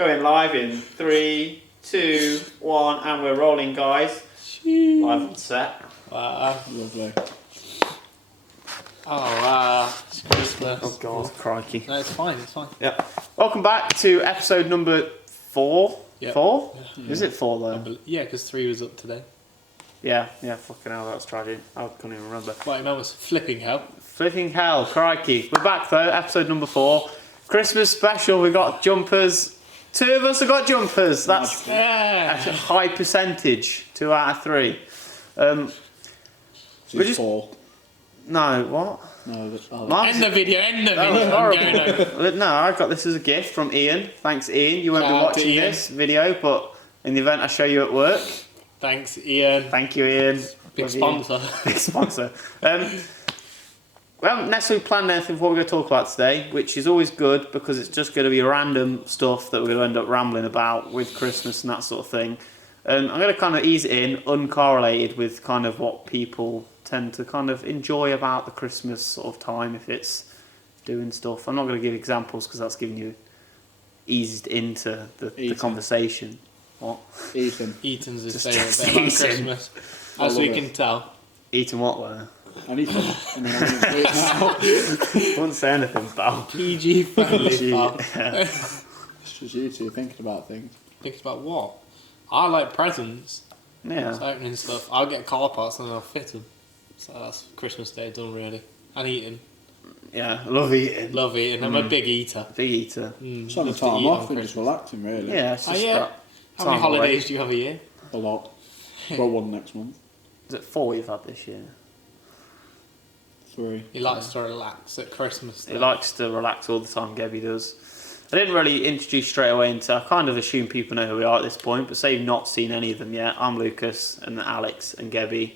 Going live in 3, 2, 1, and we're rolling, guys. Live on set. Wow. Lovely. Oh, wow. It's Christmas. Oh, God, crikey. No, it's fine, it's fine. Yeah. Welcome back to episode number 4. Yep. 4? Yeah. Is it 4, though? Yeah, because 3 was up today. Yeah, fucking hell, that's tragic. I can't even remember. Right, that was flipping hell. Flipping hell, crikey. We're back, though, episode number 4. Christmas special, we got jumpers. 2 of us have got jumpers. That's a high percentage. 2 out of 3. We're just 4. No, what? No, End the video, end the That was video. horrible. No, I got this as a gift from Ian. Thanks, Ian. You won't Shout be out to watching Ian. this video, but in the event I show you at work. Thanks, Ian. Thank you, Ian. Big Love sponsor. you. Big sponsor. We haven't necessarily planned anything for what we're going to talk about today, which is always good because it's just going to be random stuff that we're going to end up rambling about with Christmas and that sort of thing. I'm going to kind of ease it in, uncorrelated with kind of what people tend to kind of enjoy about the Christmas sort of time if it's doing stuff. I'm not going to give examples because that's giving you eased into the conversation. What? Eating. Eating's his Just favourite bit about eating. Christmas. As we can tell. Eating what, though? Anything. And then I'm going to do it now. Wouldn't say anything, pal. PG friendly, pal. Yeah. It's just you two thinking about things. Thinking about what? I like presents. Yeah. So opening stuff. I'll get car parts and then I'll fit them. So that's Christmas Day done, really. And eating. Yeah, love eating. Love eating. I'm a big eater. Big eater. Just having Love to time eat off on and just Christmas. relaxing, really. Yeah, it's Oh, just yeah. that How many time holidays away. do you have a year? A lot. Well, one next month. Is it 4 you've had this year? 3. He likes to relax at Christmas. He likes to relax all the time, Gebby does. I didn't really introduce straight away into, I kind of assume people know who we are at this point, but say you've not seen any of them yet. I'm Lucas and Alex and Gebby.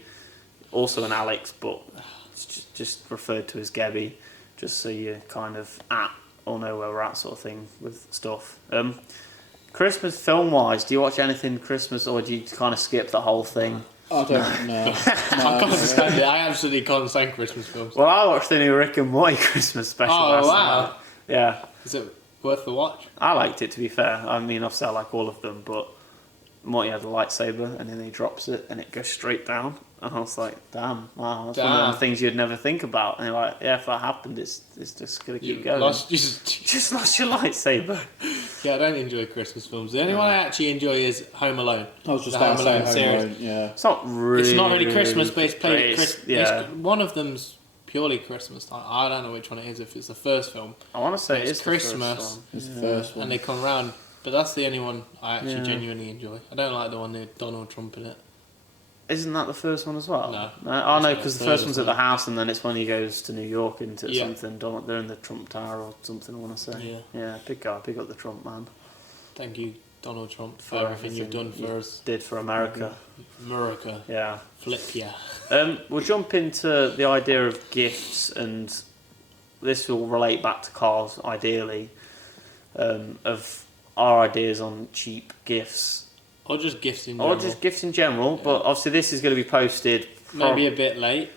Also an Alex, but it's just referred to as Gebby, just so you kind of or know where we're at sort of thing with stuff. Christmas film-wise, do you watch anything Christmas or do you kind of skip the whole thing? I don't know. I can't stand it. I absolutely can't stand Christmas films. Well, I watched the new Rick and Morty Christmas special Oh, last wow. night. Yeah. Is it worth the watch? I liked it, to be fair. I mean, obviously I like all of them, but Morty had a lightsaber and then he drops it and it goes straight down. And I was like, damn, wow, that's one of Damn. them things you'd never think about. And you're like, yeah, if that happened, it's just going to keep going. Just lost your lightsaber. Yeah, I don't enjoy Christmas films. The only one I actually enjoy is Home Alone. I was just The Home about to say Alone Home series. Alone, yeah. It's not really... It's not really Christmas, but it's played at Christmas. Yeah. One of them's purely Christmas time. I don't know which one it is, if it's the first film. I want to say It's it's Christmas. The first one. It's the first one. And they come round. But that's the only one I actually Yeah. genuinely enjoy. I don't like the one with Donald Trump in it. Isn't that the first one as well? No. Oh, no, It's because the the first third one's or at the something. house and then it's when he goes to New York into Yeah. something. They're in the Trump Tower or something, I want to say. Yeah, big guy, big up the Trump man. Thank you, Donald Trump, for everything you've done for us. Did for America. America. Yeah. Flip ya. We'll jump into the idea of gifts, and this will relate back to cars, ideally, of our ideas on cheap gifts. Or just gifts in Or general. just gifts in general, but obviously this is going to be posted... Maybe a bit late.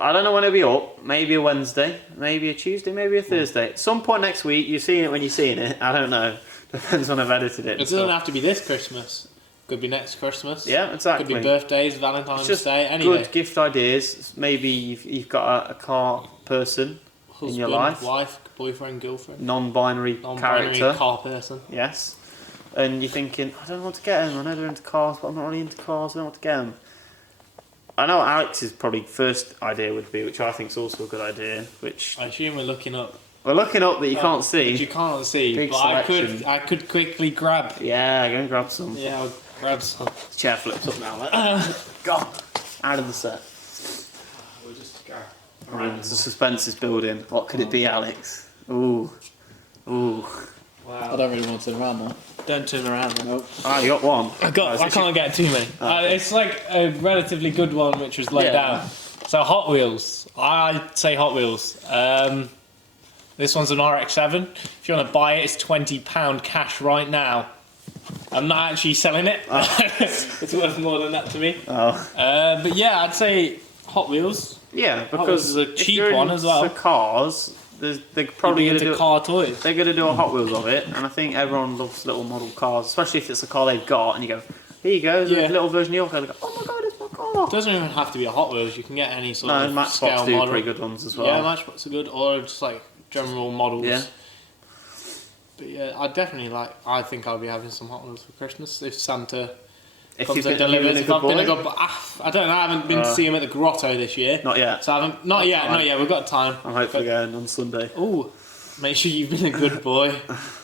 I don't know when it'll be up. Maybe a Wednesday, maybe a Tuesday, maybe a Thursday. At some point next week, you're seeing it when you're seeing it. I don't know. Depends when I've edited it. It doesn't have to be this Christmas. Could be next Christmas. Yeah, exactly. Could be birthdays, Valentine's Just Day, any good day. gift ideas. Maybe you've got a car person Husband, in your life. wife, boyfriend, girlfriend. Non-binary character. car person. Yes. And you're thinking, I don't know what to get him. I know they're into cars, but I'm not really into cars. I don't know what to get him. I know Alex's probably first idea would be, which I think is also a good idea, which I assume we're looking up. we're looking up that you can't see. Which you can't see, Big but selection. I could quickly grab. Yeah, go and grab some. Yeah, I'll grab some. Chair flips up now. Go out of the set. We'll just go. The suspense is building. What could it be, Alex? Ooh. I don't really want to turn around now. Don't turn around. Then. Nope. Ah, you got one. I can't get too many. Okay. It's like a relatively good one, which was laid Yeah. down. So Hot Wheels. I'd say Hot Wheels. This one's an RX-7. If you want to buy it, it's £20 cash right now. I'm not actually selling it. It's worth more than that to me. Oh. But yeah, I'd say Hot Wheels. Yeah, Wheels is because a if cheap you're one as well. For cars, they're probably You'd going be to into do. car toys. They're going to do a Hot Wheels of it, and I think everyone loves little model cars, especially if it's a car they've got, and you go, here you go, Yeah. a little version of your car. They go, oh my god, it's my car. It doesn't even have to be a Hot Wheels. You can get any sort No, of Matchbox scale do model. pretty good ones as well. Yeah, Matchbox are good, or just like general models. Yeah. But yeah, I definitely like. I think I'll be having some Hot Wheels for Christmas if Santa If comes you've and been, delivers. a If good I've been a boy. good, I don't know. I haven't been to see him at the Grotto this year. Not yet. So I haven't. Not yet. fine. Not yet. We've got time. I'm hopefully going on Sunday. Oh, make sure you've been a good boy.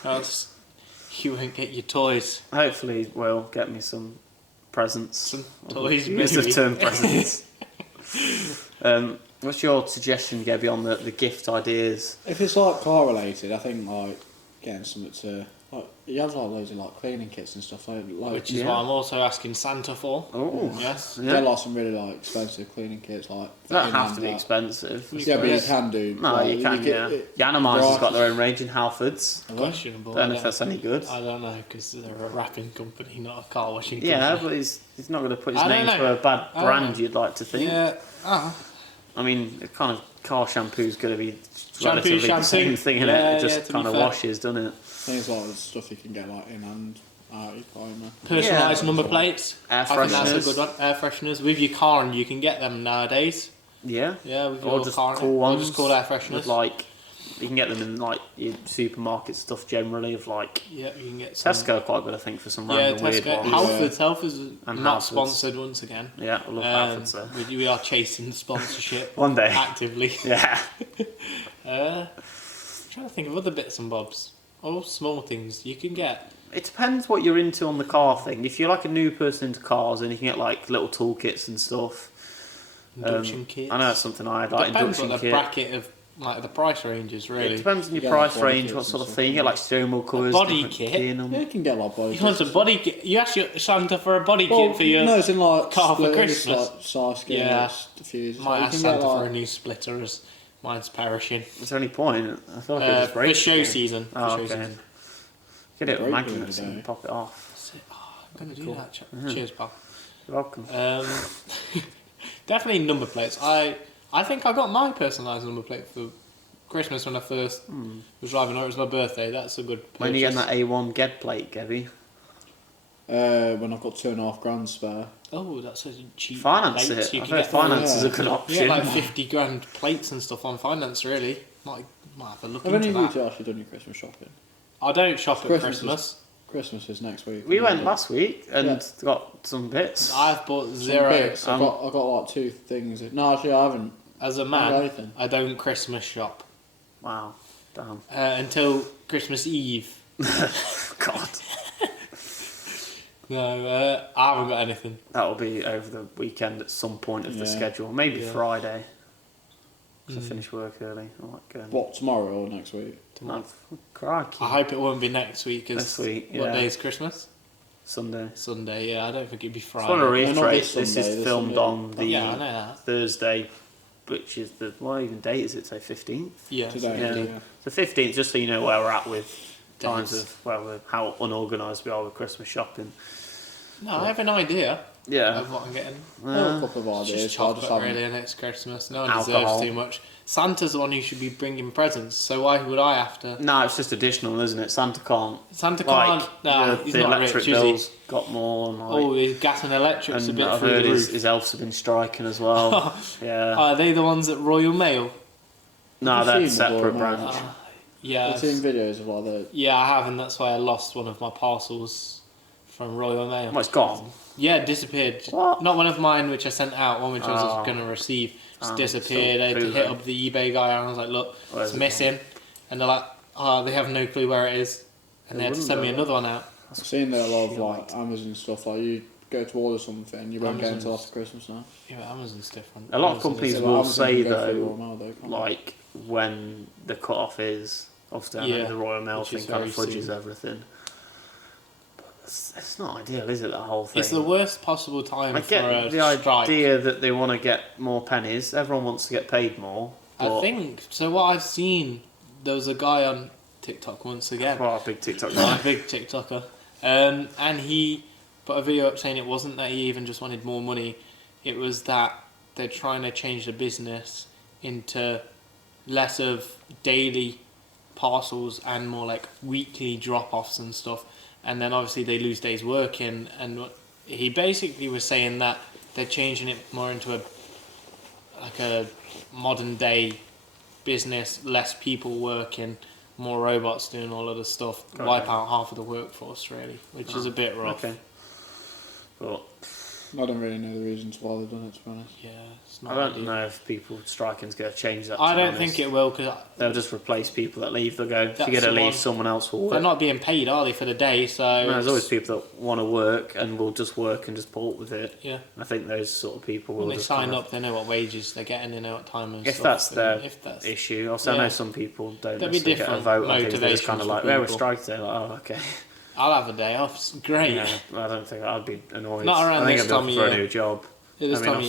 Else you won't get your toys. Hopefully, will get me some presents. Some toys, Use the maybe. term presents. What's your suggestion, Gabby, on the gift ideas? If it's like car related, I think like getting something to like you have like loads of like cleaning kits and stuff like Which is Yeah. what I'm also asking Santa for. Oh, Yes. yeah. they're like some really like expensive cleaning kits like They don't in have and to be that. expensive. Yeah, but you can do. No, like, you can, yeah. Yanamizer's got their own range in Halfords. Questionable. Don't know if that's any good. I don't know because they're a wrapping company, not a car washing Yeah, company. but he's not going to put his I don't name know. to a bad I don't brand, know. you'd like to think. Yeah. I mean, the kind of car shampoo's going to be Shampoo, relatively the shampoo. same thing, innit? Yeah, It just yeah, to be kind of fair. washes, doesn't it? Things like the stuff you can get like in and out your car. Personalised Yeah. number plates. Air I think that's a fresheners. good one. Air fresheners with your car, and you can get them nowadays. Yeah. Yeah, with Or your just car. cool Or ones. just called air fresheners. With like, you can get them in like your supermarket stuff generally, of like Yeah, you can get some. Tesco, quite good, I think, for some Yeah, random weird Tesco. ones. Halfords And not Halfords. sponsored once again. Yeah, I love Halfords though. We are chasing sponsorship One day. actively. Yeah. I'm trying to think of other bits and bobs. All small things you can get. It depends what you're into on the car thing. If you're like a new person into cars, and you can get like little toolkits and stuff. Induction kits. I know that's something I'd like. Depends Induction what the kit. bracket of like the price range is It really. depends on your Yeah, price like body range, kits what and sort of stuff, thing. You yeah. get like steering wheel covers, body different kit? key in 'em. Yeah, you can get like body. You want a kits. body kit? You asked your Santa for a body Well, kit for your. no, it's in like car for splitters, Christmas. like side skirts, Yeah. diffusers. Might Like, ask you can Santa get for a like new splitter as mine's perishing. Is there any point? I feel like it just For breaks. show season. Oh, For show okay. season. Get it with Break the magnets other and day. pop it off. That's it. Oh, I'm gonna do that. Cheers, pal. You're welcome. Definitely number plates. I think I got my personalised number plate for Christmas when I first was driving. Or it was my birthday. That's a good. When you purchase. getting that A1 GED plate, Gabby? when I've got $2.5 spare. Oh, that's a cheap. Finance plates. it. You I've can heard get finance is a yeah. good You option. get like 50 grand plates and stuff on finance. Really, might have a look Have any into of you that. two actually done your Christmas shopping? I don't shop at Christmas is- Christmas. Christmas is next week. We went last week and Yeah. got some bits. I've bought Some zero. bits. I got like 2 things. No, actually, I haven't. As a Not man, anything. I don't Christmas shop Wow. Damn. until Christmas Eve. God. No, I haven't got anything. That'll be over the weekend at some point of the Yeah. schedule. Maybe Yeah. Friday. Because I finish work early. I like going. What, tomorrow or next week? Man, crikey. I hope it won't be next week. 'Cause Next week, What yeah. day is Christmas? Sunday. Sunday. Yeah, I don't think it'd be I just want Friday. to Well, not reiterate, this this Sunday, is this filmed Sunday. on the Yeah, I know that. Thursday, which is the, what even date is it, say 15th? Yeah. Today. Yeah. Yeah. The 15th, just so you know where we're at with times Days. of, well, how unorganised we are with Christmas shopping. No, I have an idea Yeah. of what I'm getting. I have a couple of It's ideas. just I just chocolate, haven't. really, and it's Christmas. No one Alcohol. deserves too much. Santa's the one who should be bringing presents, so why would I have to? No, it's just additional, isn't it? Santa can't. Santa Like, can't. Nah, the, he's the not electric rich, is bills got more. And, like, he? Oh, his gas and electric's a and bit I've through heard the his, roof. his elves have been striking as well. Yeah. Are they the ones at Royal Mail? No, Have you that's seen the separate Royal branch. Mail? Yeah. I've seen videos of like the. Yeah, I have, and that's why I lost one of my parcels from Royal Mail. Well, it's gone. Yeah, it disappeared. What? Not one of mine which I sent out, one which I Oh. was going to receive. Just Oh, disappeared. so I had to hit bootleg. up the eBay guy and I was like, look, Where's it's it missing. And they're like, oh, they have no clue where it is. And They they had to wouldn't send me know. another one out. I've seen that a lot of feel like Amazon stuff. Like you go to order something, you won't get until Amazon's- after Christmas now. Yeah, but Amazon's different. A lot of Amazon companies is- So, will Amazon say can go through though, Royal Mail, though, can't they? like when the cut off is. Obviously, I know Yeah, the Royal Mail which thing is kind of very fudges soon. everything. But it's not ideal, is it? That whole thing. It's the worst possible time I for get a the strike. idea that they want to get more pennies. Everyone wants to get paid more. I but- think, so what I've seen, there was a guy on TikTok once again. Well, a big TikTok A guy. big TikToker. And he put a video up saying it wasn't that he even just wanted more money, it was that they're trying to change the business into less of daily parcels and more like weekly drop-offs and stuff. And then obviously they lose days working. And he basically was saying that they're changing it more into a modern day business, less people working, more robots doing all of the stuff, wipe out half of the workforce really, which is a bit rough. Okay. But I don't really know the reasons why they've done it, to be honest. Yeah, it's not I don't ideal. know if people striking's going to change that. I to be don't honest. think it will, because They'll just replace people that leave. They'll go, if That's you're going the to leave, one. someone else will work. they're not being paid, are they, for the day? So No, there's it's- always people that want to work and will just work and just put up with it. Yeah. I think those sort of people will When they just sign kind of, up, they know what wages they're getting, they know what time and if stuff. that's and their if that's, issue. Also, I Yeah. know some people don't There'll be necessarily get a different vote on things. They're just kind of motivations like, for we're people. strike today. Like, oh, okay. I'll have a day off. It's great. Yeah, I don't think I'd be annoyed. Not around I think this I'd be time looking of for a year. new job. This I mean, time of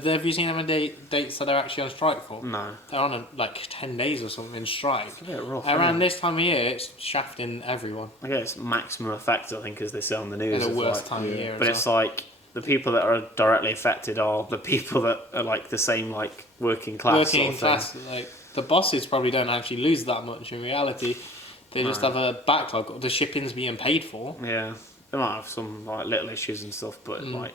year, have you seen how many dates that they're actually on strike for? No. They're on like 10 days or something in strike. It's a bit rough. Around isn't it? this time of year, it's shafting everyone. I guess maximum effect, I think, as they say on the At news. the of worst like, time of year. But as it's well. like the people that are directly affected are the people that are like the same like working class. Working sort of class, like the bosses probably don't actually lose that much in reality. They just have a backlog. The shipping's being paid for. Thing. Yeah, they might have some like little issues and stuff, but Mm. like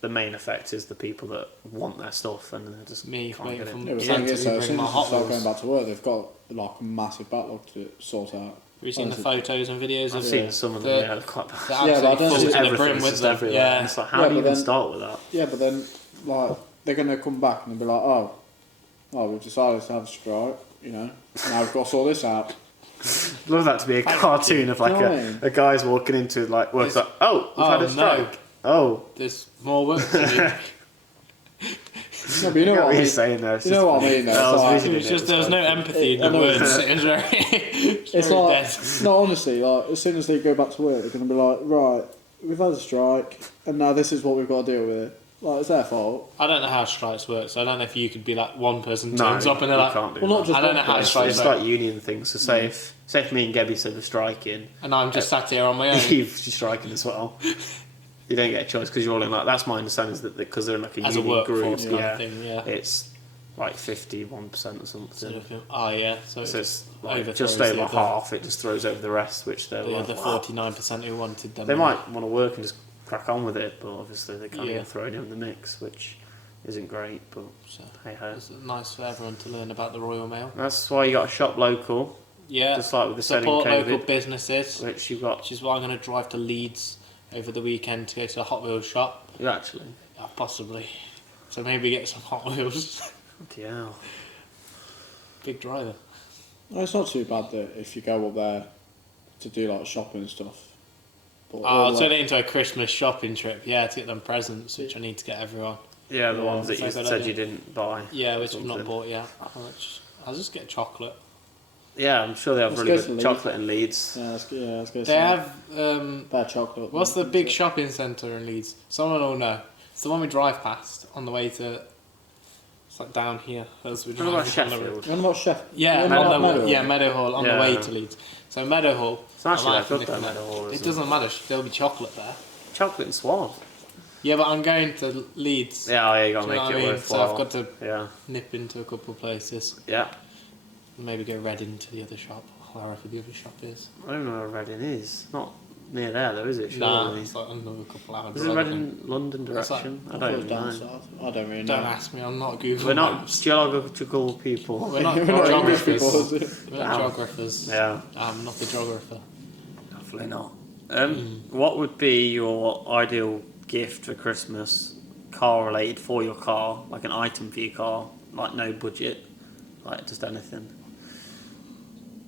the main effect is the people that want their stuff and they just Me can't waiting get for it. Yeah, but Santa the thing is, to though, as bring soon my as Hot they start Wheels. going back to work, they've got like a massive backlog to sort out. Have you seen the Honestly. photos and videos I've of seen some of them. the- Yeah, they're quite bad. the Yeah, but I absolutely don't full see to the brim Everything's with just them? everywhere. Yeah. And it's like, how Yeah, do you but even then- start with that? Yeah, but then like they're gonna come back and they'll be like, oh, we've decided to have a strike. You know, now we've got to sort this out. I'd love that to be a cartoon of like You know what I mean? a guy's walking into like work. It's like, oh, we've had a Oh, no. strike. Oh, There's more work to do. No, but you know I get what I you're mean. saying there. It's You know just what I funny. mean, though. I was It's like- visioning It was it, just there was no quite empathy in I the know words. it's- It was very, it's It's very like, dead. no, honestly, like as soon as they go back to work, they're gonna be like, right, we've had a strike, and now this is what we've got to deal with. Like it's their fault. I don't know how strikes work, so I don't know if you could be like one person No, turns up and they're you like, can't do Well, not that. just I don't one know how It's, strikes it's work. like union things. So say if me and Gabby said we're striking, And I'm just sat here on my own. you're striking as well. You don't get a choice because you're all in like. That's my understanding is that because they're in like a As a union group, workforce kind yeah, of thing, yeah. it's like 51% or something. Sort of, oh yeah, so So it's it's like overthrows just the over other- half. It just throws over the rest, which they're the like, other wow. 49% who wanted them. They might want to work and just crack on with it, but obviously they kind of Yeah. get thrown in the mix, which isn't great. But So hey ho. it's nice for everyone to learn about the Royal Mail. That's why you got to shop local, Yeah, just like with the setting support local COVID, businesses, which you've got. which is why I'm going to drive to Leeds over the weekend to go to the Hot Wheels shop. You actually, Possibly. So maybe get some Hot Wheels. yeah. Big driver. No, it's not too bad that if you go up there to do like shopping and stuff. But I'll all, turn like, it into a Christmas shopping trip, yeah, to get them presents, which I need to get everyone. Yeah, the Yeah, ones that you that's a good said idea. you didn't buy. Yeah, which we've not Something. bought yet. I'll just get chocolate. Yeah, I'm sure they have Let's really go to good Leeds. chocolate in Leeds. yeah, let's go. They have, bad chocolate. what's the big shopping centre in Leeds? Someone will know. It's the one we drive past on the way to, it's like down here. As we What about drive on the road. Sheffield? What about Sheffield? Yeah, Meadow on the, Hall. yeah, Meadow Hall on the Yeah. way to Leeds. So Meadow Hall. It's actually I might that have to good nip though, in there. Meadow Hall. It isn't doesn't matter. There'll be chocolate there. Chocolate and suave. Yeah, but I'm going to Leeds. Yeah, you gotta Do you know make what it I mean? So worthwhile. I've got to Yeah, nip into a couple of places. yeah. Maybe go Reading to the other shop, wherever the other shop is. I don't know where Reading is. Not near there though, is it? Nah, Surely. it's like another couple hours. Is it Reading London It's like- direction? I I thought it don't was down know. south. I don't really know. Don't ask me, I'm not Google We're not Maps. geological people. We're not We're not English people, geographers. is it? We're not Wow. geographers. Yeah, I'm not a geographer. definitely not. What would be your ideal gift for Christmas, car related for your car, like an item for your car, like no budget, like just anything?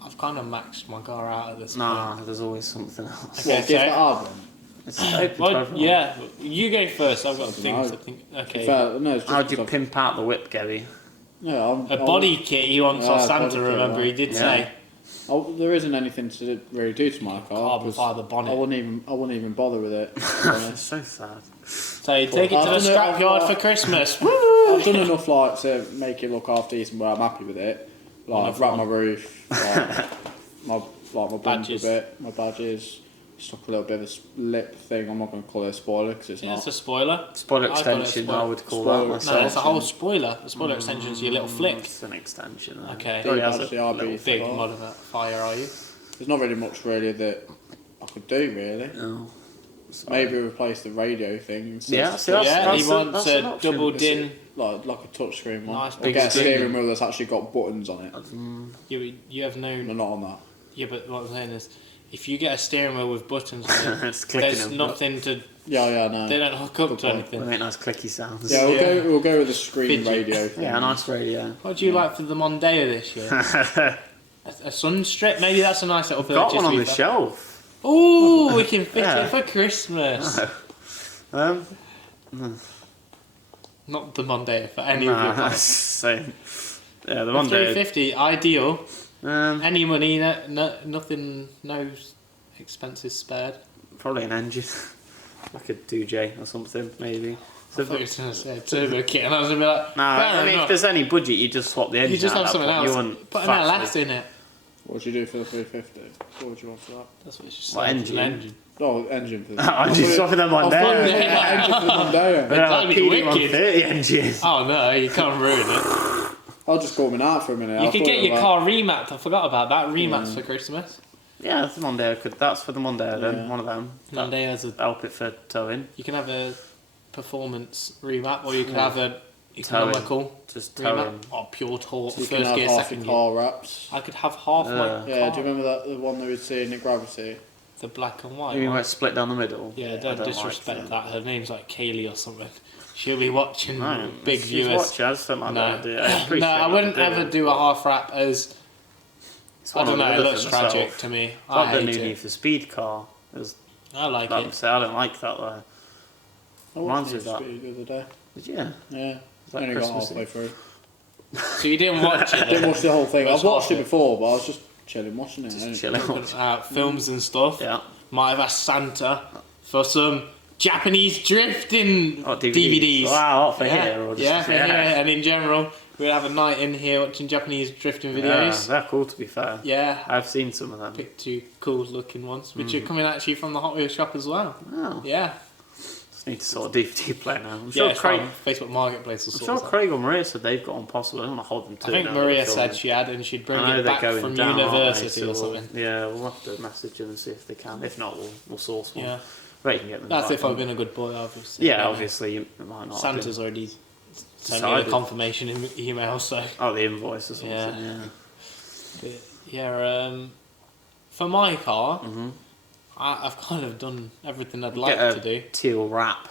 I've kind of maxed my car out at this Nah, there's always something else. point. What, Okay, gift so- that hard one? It's open to Well, everyone. yeah, you go first. I've got I things dunno. to think. Okay. Fair, no, it's just How'd you 'cause pimp out the whip, Gabby? Yeah, A body kit he wants off Yeah, Santa, body kit, remember? He right. did Yeah. say. There isn't anything to really do to my car. Carbon 'cause fibre bonnet. I wouldn't even bother with it. to be honest. It's so sad. So you take it to I've the done it- scrapyard I've- for Christmas. Woo! I've done enough like to make it look half decent where I'm happy with it. Like I've wrapped my roof, like my bumper Badges. bit, my badges, stuck a little bit of a lip thing. I'm not going to call it a spoiler because it's Yeah, not. it's a spoiler. Spoiler I've got a extension, spoiler. I would call Spoiler that myself. No, it's a whole spoiler. The spoiler extension is your little flick. It's an extension. Okay. It already has Actually, a I'll little be Big Oh. modifier, are you? There's not really much really that I could do really. No. Maybe replace the radio thing. Instead Yeah, of see, that's, Yeah, that's, he a, wants that's a an option. double Is din. it like a touchscreen one. Nice Or big get a screen. steering wheel that's actually got buttons on it. You have no. I'm not on that. Yeah, but what I'm saying is, if you get a steering wheel with buttons on it, It's clicking there's them. nothing to. Yeah, no. They don't hook up Good to point. They anything. make nice clicky sounds. Yeah, Yeah. we'll go with the screen Fidget. radio thing. Yeah, a nice radio. What do you like for the Mondeo this year? a sun strip? Maybe that's a nice little purchase. Got one on for the you. shelf. Ooh, we can fit Yeah. it for Christmas. Um, Not the Mondeo for any of your nah, products. same. Yeah, the The one day. 350, ideal. Um, Any money, nothing, no expenses spared. probably an engine, like a 2J or something, maybe. I thought you were going to say a turbo kit, and I was going to be like, No, fair I mean, if enough. there's any budget, you just swap the engine. You just out have at that something point. You else. wouldn't Put an faff LS in it. What would you do for the 350? What would you want for that? That's what you should What, say. engine? An engine. Oh, engine for the. I'm just swapping them on Oh, there. engine for the Mondeo. Yeah, That'd like be PD wicked. 130 engine. Oh no, you can't ruin it. I'll just call them out for a minute. You I could thought get your about- car remapped. I forgot about that. Remapped for Christmas. Yeah, that's the Mondeo. That's for the Mondeo then. Yeah. One of them. Monday has a. Help it for towing. You can have a performance remap, or you can Yeah. have a economical Just remap, towing. or pure torque, So you first can have gear, half second your gear. car wraps. I could have half my car. Yeah, do you remember that the one that we'd seen at Gravity? The black and white You mean one. where it's split down the middle? Yeah, I don't like disrespect that. Her name's like Kaylee or something. She'll be watching Right, big she's viewers. watching, I just don't like No, that idea. I appreciate no, I what wouldn't they're ever doing. do a half wrap as. It's I one don't or know. the It other looks for tragic myself. to me. It's I like the hate new it. Need for Speed car. There's, I like like I it. say, I don't like that though. I Reminds watched me Need of for that. Speed the other day. Did you? Yeah. that Only got Christmas halfway Eve? through. So you didn't watch it. Didn't watch the whole thing. That's I've watched it halfway. before, but I was just chilling watching it. Just chilling. Films and stuff. Yeah. Might have asked Santa for some Japanese drifting Oh, DVDs. Wow, what for yeah, here? Or just, yeah, for here. And in general, we'd have a night in here watching Japanese drifting Yeah, videos. they're cool to be fair. Yeah. I've seen some of them. Picked two cool looking ones, which are coming actually from the Hot Wheels shop as well. Oh, Yeah. just need to sort of DVD player now. I'm Yeah, sure it's Craig. on Facebook Marketplace or I'm sort sure of. Craig or Maria said they've got one possible. I don't want to hold them to I it think now Maria that they're said filming. she had, and she'd bring I know it they're back going from down, aren't they? university So or we'll- something. Yeah, we'll have to message them and see if they can. If not, we'll source one. Yeah. But you can get them. That's back if I've on- been a good boy, obviously. Yeah, obviously you might not. have Santa's been. already sent me Decided. the confirmation email, so. Oh, the invoice or something. Yeah. Yeah. But yeah, for my car, Mhm. I've kind of done everything I'd like Get a to do. teal wrap.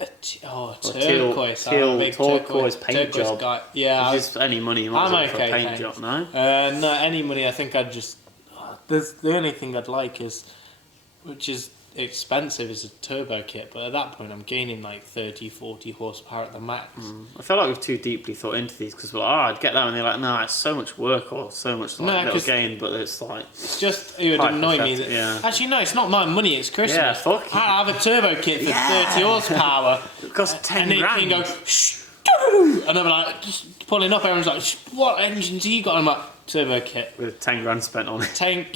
A Or turquoise. I'm a teal big turquoise paint job. guy. Yeah, If it's any money you want I'm for a okay paint paying. job, no? no, any money. I think I'd just. The only thing I'd like is, which is expensive, is a turbo kit. But at that point, I'm gaining like 30, 40 horsepower at the max. I feel like we've too deeply thought into these because we're like, oh, I'd get that, and they're like, no, it's so much work or so much like, No, little 'cause- gain, but it's like, It's just it would annoy me that. Hypothetical, yeah. Actually, no, it's not my money. It's Christmas. Yeah, fuck it. I have a turbo kit for Yeah. 30 horsepower. it costs 10 and then grand. it can go, shh, doo-doo-doo, and I'm like, just pulling up, everyone's like, what engines you got? I'm like, turbo kit. With 10 grand spent on it. Tank.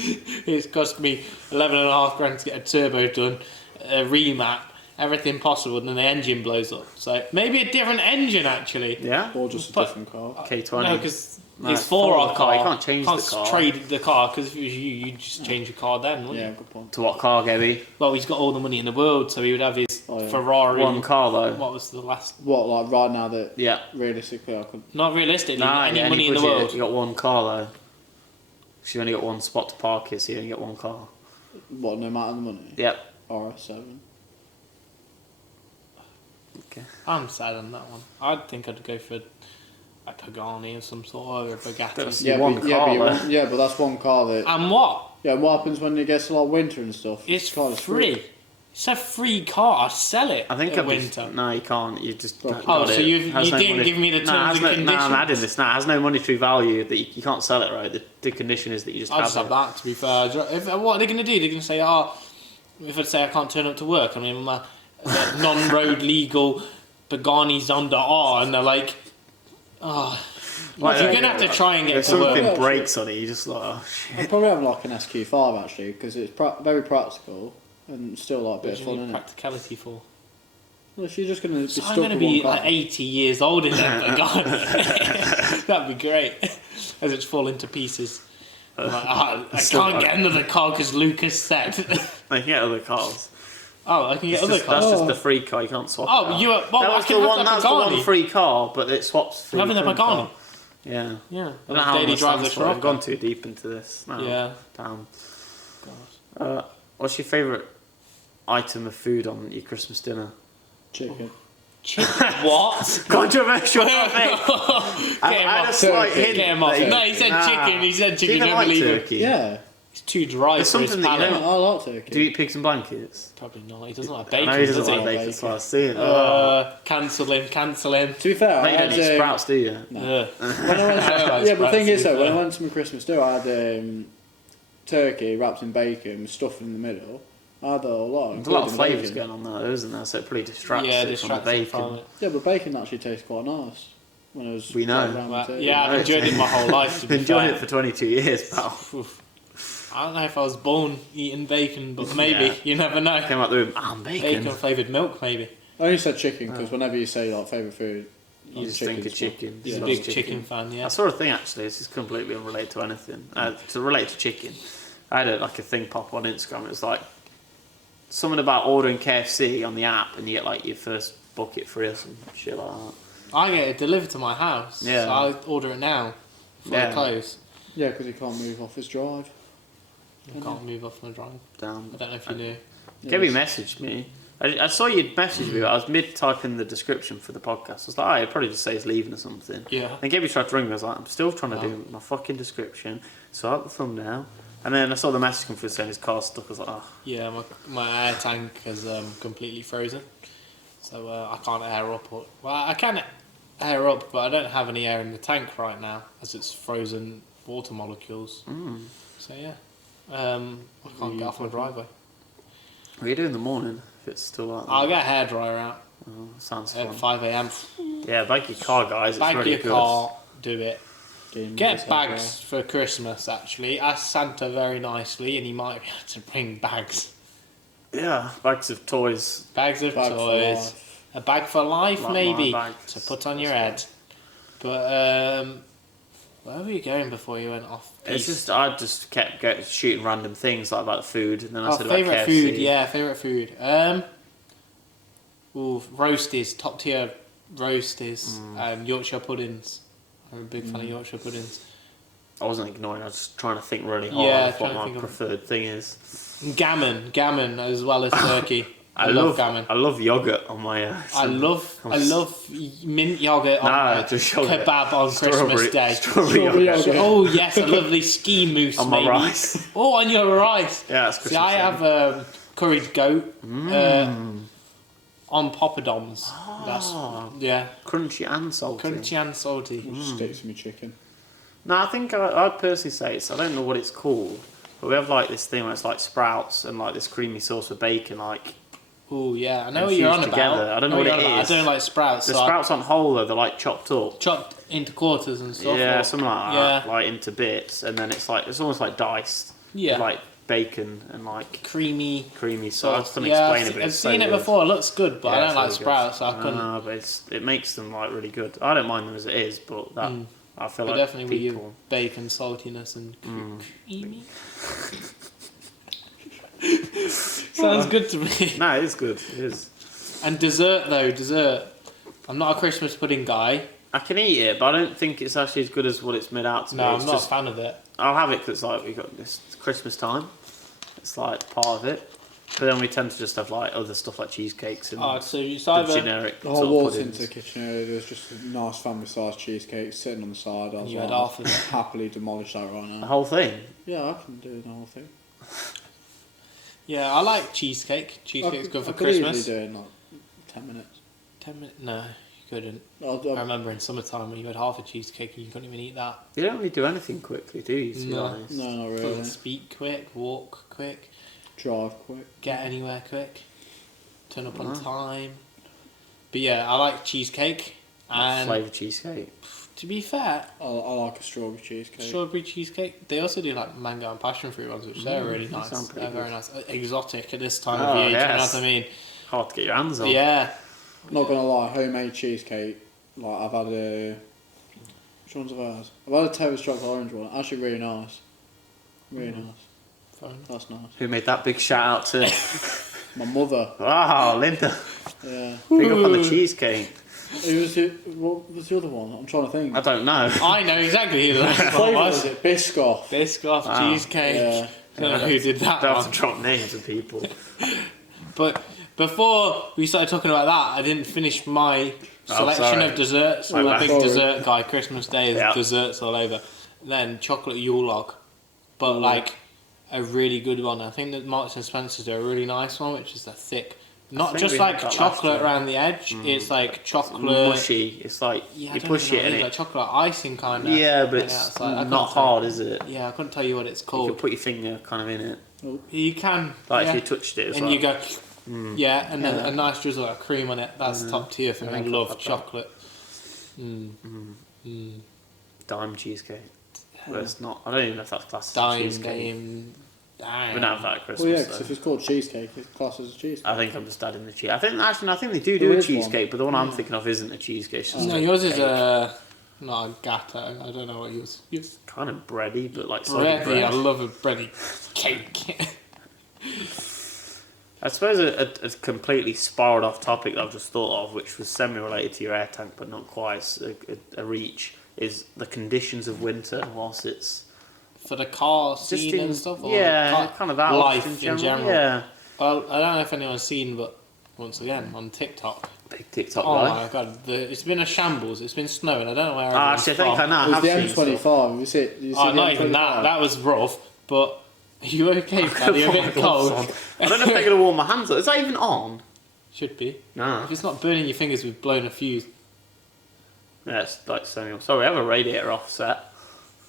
It's cost me 11.5 grand to get a turbo done, a remap, everything possible, and then the engine blows up. So maybe a different engine actually. Yeah? Or just a But- different car. K20. No, because No, it's it's for for our the car. car, you can't change the car. trade the car, because if it was you, you'd just change your car then, wouldn't Yeah, you? good point. To what car, Gabby? Well, he's got all the money in the world, so he would have his Oh, yeah. Ferrari. One car, though. What was the last? What, like right now that Yeah. realistically I could. Not realistically, Nah, any yeah, money in the budget, world. You got one car, though. She only got one spot to park it, so you only get one car. What, no matter the money? Yep. RS7. Okay. I'm sad on that one. I'd think I'd go for a Pagani or some sort, or a Bugatti. That's- Yeah, one but, car, yeah, but, though. yeah, but that's one car that. And what? Yeah, and what happens when it gets to like winter and stuff? It's Car is free. It's a free car. I sell it. I think in I'd be- winter. No, you can't. You just. Oh, got so it. you Has no didn't money- give me the No, it terms has and no, No, conditions. I'm adding this now. It has no monetary value that you can't sell it, right? The condition is that you just I'll have just have it. that, to be fair. What are they going to do? They're going to say, oh, if I say I can't turn up to work, I mean, my non-road legal Pagani Zonda R, and they're like, oh, Like, You're gonna have to try and get if to work. something breaks on it, you just like, oh shit. I'd probably have like an SQ5 actually, because it's very practical and still like a bit What of do you fun, need innit? practicality for? Well, if you're just going to be So stuck I'm going to with be one like car. 80 years old in it, but God, that'd be great. As it's falling to pieces. I'm like, I can't get another car because Lucas said. I can get other cars. Oh, I can get other That's cars. just the free car. You can't swap. Oh, it out. you. Well, that I was can the have one. the That's the one Pagani. free car, but it swaps. Free Having the current Pagani. car. Yeah. Yeah. I don't know how Daily much drive stands this for. I've rock. gone too deep into this. No. Yeah. Damn. God. What's your favourite item of food on your Christmas dinner? Chicken. What? Controversial topic. I had a slight Turkey. hint. Get him off. that you- No, he said Nah. chicken. He said Do you chicken. even Don't like believe him. turkey? Yeah. It's too dry There's for his something that you palate. don't- I like turkey. Do you eat pigs and blankets? Probably not. He doesn't like I bacon, know he doesn't does he? like bacon, so I see it. Cancel him. To be fair, No, I you don't had, eat sprouts, do you? No. Ugh. When I went I don't like yeah, but the thing sprouts, is to be though, when I fair. went to my Christmas do, I had turkey wrapped in bacon with stuff in the middle. I had a lot. There's a lot of including flavours bacon. going on there, isn't there? So it probably distracts Yeah, it from the distracting bacon. from it. Yeah, but bacon actually tastes quite nice. When I was We know. like, around Well, the turkey. yeah, I've enjoyed it my whole life. To be Enjoyed fair. it for 22 years, pal. Oof. I don't know if I was born eating bacon, but maybe. Yeah. You never know. Came out the room, bacon. Bacon flavoured milk, maybe. I only said chicken because whenever you say like favourite food, You just think of chicken. He's He a loves big chicken fan, yeah. I saw a thing actually, this is completely unrelated to anything. To relate to chicken, I had a thing pop on Instagram. It was like something about ordering KFC on the app and you get like your first bucket free or some shit like that. I get it delivered to my house. Yeah. So I order it now before Yeah. I close. Yeah, because he can't move off his drive. I can't move off my drive. Damn. I don't know if you knew. Gabby messaged me. I saw you'd messaged me, but I was mid typing the description for the podcast. I was like, I'd probably just say he's leaving or something. Yeah. And Gabby tried to ring me. I was like, I'm still trying to do my fucking description, sort out the thumbnail. And then I saw the message come through saying his car's stuck. I was like, oh. Yeah, my air tank is completely frozen. So I can't air up. Well, I can air up, but I don't have any air in the tank right now as it's frozen water molecules. So yeah. I can't get off my driveway. What are you doing in the morning if it's still like that? I'll get a hairdryer out Oh, sounds at fun. 5 a.m. Yeah, bag your car, guys. It's Bag really your good. car, do it. Game Get is bags for Christmas, actually. Ask Santa very nicely, and he might be able to bring bags. Yeah, bags of toys. Bags of Bag for toys. life. A bag for life, Like maybe, my bag. to put on your That's head. But, where were you going before you went off? It's just I just kept shooting random things like about the food, and then I Oh, said about favourite KFC. food, yeah, favourite food. Roasties, top tier roasties, and Yorkshire puddings. I'm a big fan of Yorkshire puddings. I wasn't ignoring. I was just trying to think really hard Yeah, of what trying to my think of- preferred thing is. Gammon as well as turkey. I love gammon. I love yogurt on my. I love mint yogurt on Nah, my just yogurt. kebab on Christmas Day. Strawberry Strawberry yogurt. yogurt. Oh yes, a lovely ski mousse On my maybe. rice. Oh, on your rice. Yeah, that's See, Christmas. I have curried goat on poppadoms. That's yeah, crunchy and salty. crunchy and salty. Just sticks to me chicken. No, I think I'd personally say it's. I don't know what it's called, but we have like this thing where it's like sprouts and like this creamy sauce with bacon, like. Oh yeah, I know what you're on Infused about. together. I don't know what you're it on about. is. I don't like sprouts. The so sprouts aren't whole though; they're like chopped up. I chopped into quarters and stuff. Yeah, or- something like yeah. that, like into bits, and then it's almost like diced. Yeah. With, like bacon and like creamy. creamy sauce. I couldn't Yeah, explain it, but I've it's so seen it good. before. It looks good, but Yeah, I it's don't like really good. sprouts, so I couldn't. No, but it makes them like really good. I don't mind them as it is, but that I feel But like definitely with people. your bacon saltiness and creamy. Sounds good to me. No, it is good. It is. And dessert though, dessert. I'm not a Christmas pudding guy. I can eat it, but I don't think it's actually as good as what it's made out to be. No, It's I'm not just- a fan of it. I'll have it because it's like we got this Christmas time. It's like part of it. But then we tend to just have like other stuff like cheesecakes and Oh, so it's the either generic The sort whole of walked puddings. into the kitchen earlier, there was just a nice family sized cheesecake sitting on the side. I was You like, had half of it. happily demolish that right The now. whole thing. Yeah, I can do the whole thing. yeah, I like cheesecake. Cheesecake's good for I could easily Christmas. do it in like 10 minutes. 10 minutes? No, you couldn't. I'll, I remember in summertime when you had half a cheesecake and you couldn't even eat that. You don't really do anything quickly, do you? To be No. honest. no, not Couldn't really. speak quick, walk quick, Drive quick. get anywhere quick, turn up on time. But yeah, I like cheesecake. Like And flavoured cheesecake. To be fair, I like a strawberry cheesecake. strawberry cheesecake. They also do like mango and passion fruit ones, which they're really they nice. sound pretty They're very good. nice. Exotic at this time Oh, of year. Do you know yes. what I mean? Hard to get your hands on. Yeah. Not gonna lie, homemade cheesecake. Like I've had a. Which ones have I had? I've had a terrace chocolate orange one. Actually, really nice. Really nice. Fair enough. That's nice. Who made that big shout out to? My mother. Wow, Linda. Yeah. Big up on the cheesecake. What was the other one? I'm trying to think. I don't know. I know exactly who the What last one flavour was was. it? Biscoff. Biscoff Wow. cheesecake. Yeah. I don't know who did that Don't have one. to drop names of people. But before we started talking about that, I didn't finish my selection sorry. of desserts. My I'm a bad. big Sorry. dessert guy. Christmas Day is Yeah. desserts all over. Then chocolate Yule log, but like a really good one. I think that Marks and Spencer's do a really nice one, which is the thick, not think just we had like that last chocolate year. around the edge. It's like chocolate. Mushy. It's like Yeah, I you don't push even know it what in like it. chocolate icing kind of. Yeah, but it's not hard, is it? Yeah, I couldn't tell you what it's You called. can put your finger kind of in it. You can. Like yeah. if you touched it, it's and like, you go, yeah, and then Yeah. a nice drizzle of cream on it. That's top tier for me. I think I've love had that. chocolate. dime cheesecake. But it's not. I don't even know if that's classed as a Dime, cheesecake. dame, We don't have that at Christmas. Well, yeah, because though. if it's called cheesecake, it's classed as a cheesecake. I think I'm just adding the cheese. I think they do There a is cheesecake, but the one I'm thinking of isn't a cheesecake. It's just No, a yours is cake. not a gatta. I don't know what yours. Yours kind of bready, but like solid bready. bread. I love a bready cake. I suppose a completely spiraled off topic that I've just thought of, which was semi-related to your air tank, but not quite a reach, is the conditions of winter whilst it's For the car just scene in, and stuff. Or yeah, car, kind of out life in general. Yeah. Well, I don't know if anyone's seen, but once again on TikTok. Big TikTok Oh guy. my god, it's been a shambles. It's been snowing. I don't know where. Ah, everyone's actually, I think I from. know. I It was have the seen M25. You see it? You see Oh, the not even that. M25? That was rough. But are you okay, stuff. pal? You're a Put my bit gloves cold. on. I don't know if they're going to warm my hands up. Is that even on? Should be. No. If it's not burning your fingers, we've blown a fuse. Yeah, it's like semi. Sorry, we have a radiator offset.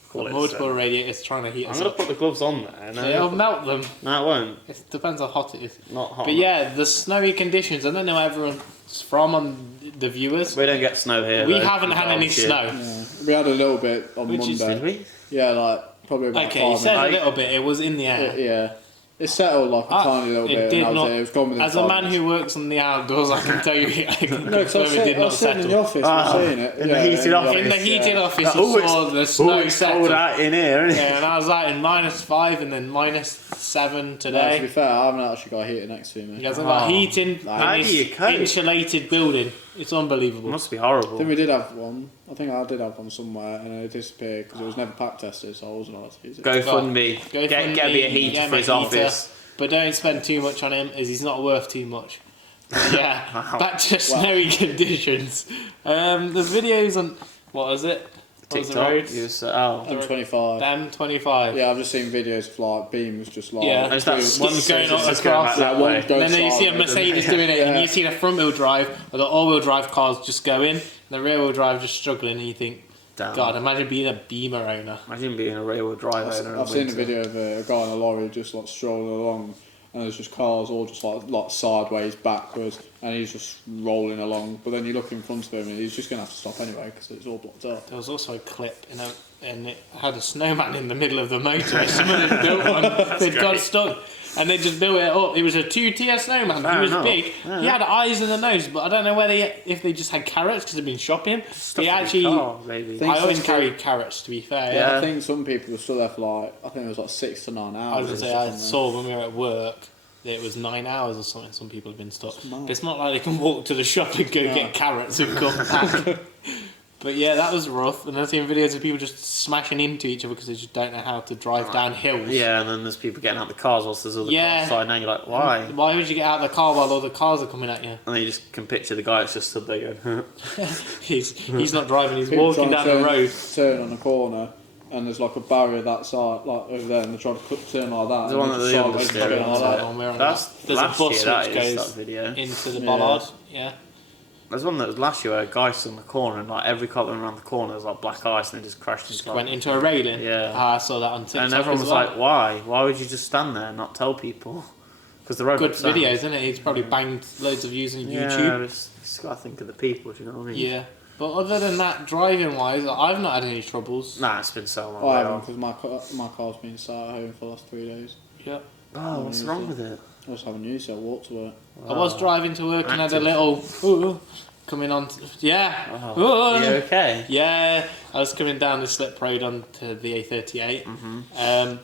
Call it Multiple semi. radiators trying to heat I'm us going to up. put the gloves on there. No, It'll melt them. no, it won't. It depends how hot it is. Not hot. But enough. yeah, the snowy conditions. I don't know where everyone's from on the viewers. We don't get snow here. We though, haven't in had any Derbyshire. snow. Yeah. We had a little bit on Which is- Monday. Did we? Yeah, like probably about Okay, you 5 said minutes. a little bit. It was in the air. Yeah. It settled like a tiny little It bit. did And not. it was gone within As a 5 man minutes. who works on the outdoors, I can tell you, I can No, because I confirm it did I not was sitting in the settle. office Ah, and seeing it. in the heated office. In the heated yeah. office, Oh, you saw the snow it's settle. cold out in here, isn't it? Yeah, and I was like in -5 and then -7 No, to be today. fair, I haven't actually got a heater next to me. You guys have got Oh. heating How in do you this cope? insulated building. It's It unbelievable. must be I horrible. think we did have one. I think I did have one somewhere, and it disappeared because it was never pack tested, so I wasn't allowed to use it. GoFundMe. Go Get fund Gabby me, a heater get for me his a heater, office. But don't spend too much on him, as he's not worth too much. Yeah, Wow. back to snowy conditions. There's videos on what was it? What was the TikTok. roads? You just, oh. M25. M25. Yeah, I've just seen videos of like beams just like. Yeah. Is that It's one going that's on just going across. back that That one way? goes And then you see a sideways, Mercedes doesn't it? doing it, and Yeah. you see the front wheel drive or the all wheel drive cars just go in, and the rear wheel drive just struggling, and you think, Damn. God, imagine being a Beamer owner. Imagine being a railway driver. I've seen a video of a guy in a lorry just like strolling along, and there's just cars all just like sideways, backwards, and he's just rolling along. But then you look in front of him, and he's just gonna have to stop anyway because it's all blocked up. There was also a clip, and it had a snowman in the middle of the motorway. Someone had built one. They'd got great. stuck, and they just built it up. It was a 2-tier snowman. He Fair was enough. big. Yeah. He had eyes and a nose, but I don't know if they just had carrots because they'd been shopping. Stuff He in the actually, car, maybe. Think I always some carried carrots. To be fair, Yeah. I think some people were still there for like, I think it was like 6 to 9 hours. I was gonna or say I something. saw when we were at work that it was 9 hours or something. Some people have been stuck. mad. But it's not like they can walk to the shop and go No. get carrots and come back. But yeah, that was rough. And I've seen videos of people just smashing into each other because they just don't know how to drive down hills. Yeah, and then there's people getting out the cars whilst there's other Yeah. cars side. Now you're like, why? Why would you get out of the car while all the cars are coming at you? And then you just can picture the guy that's just stood there going, He's not driving, he's People walking trying down to the road. turn on a corner, and there's like a barrier that side, like over there, and they're trying to turn like that. The and one they're that just the sideways understeer going on like the that. side. We're on That's that. There's a last bus year, that which is, goes that video. into the Yeah. bollard. Yeah. There's one that was last year where a guy stood on the corner and like every car that went around the corner was like black ice and it just crashed into Went into a railing. Yeah. Ah, I saw that on TikTok. And everyone as was well. like, why? Why would you just stand there and not tell people? Because the road Good was sound. videos, isn't it? He's probably banged loads of views on Yeah, YouTube. it's got to think of the people, do you know what I mean? Yeah. But other than that, driving wise, I've not had any troubles. Nah, it's been so long. I haven't, because my car's been sat at home for the last 3 days. Yep. Oh, what's wrong with it? I just haven't used it. I walked to work. I was driving to work and had a Active. little coming on. Yeah. Oh, you okay? Yeah. I was coming down the slip road onto the A38.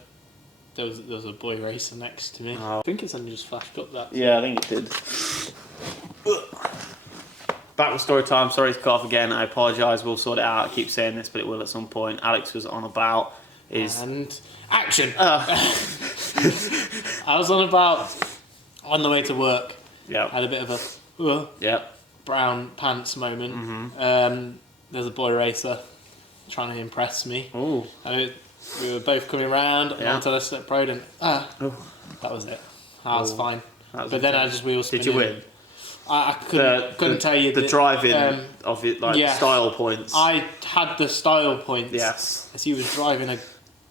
There was a boy racer next to me. Oh. I think it's only just flashed up that. Yeah, I think it did. Back with story time. Sorry to cut off again. I apologise. We'll sort it out. I keep saying this, but it will at some point. Alex was on about And action. I was on the way to work. Yeah. Had a bit of a Yep. brown pants moment. There's a boy racer trying to impress me. Oh. We were both coming round onto the slip road, and that was it. I was fine. That was But then I just wheel spinning. Did you win? I couldn't tell you the driving of it, like yeah. style points. I had the style points. Yes. As he was driving a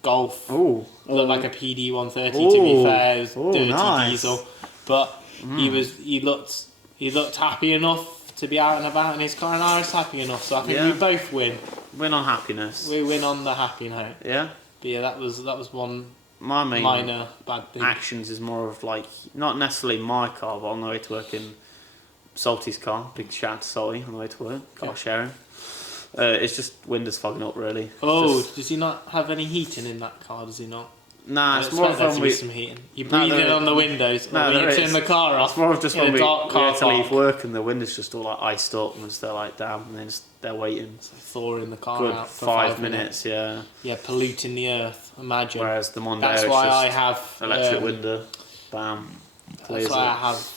Golf. Ooh. Looked like a PD 130 to be fair. It was dirty nice. diesel, but he looked happy enough to be out and about in his car, and I was happy enough. So I think we both win. Win on happiness. We win on the happy note. Yeah. But yeah, that was one My main minor bad thing. actions is more of like not necessarily my car, but on the way to work in Salty's car. Big shout out to Salty on the way to work. Car sharing. It's just windows fogging up really. Oh, Just, does he not have any heating in that car? Does he not? nah, I it's more of expect there when to we. be some heating. You breathe there in is. on the windows, No, or there you is. turn the car off. It's more of just in when a we dark car had to leave park. work and the windows just all like iced up and they're like down and then they're waiting. Thawing the car Good out for 5 minutes, yeah. Yeah, polluting the earth. Imagine. Whereas the Mondeo That's is why just I have electric window, bam. That's clears why I it. have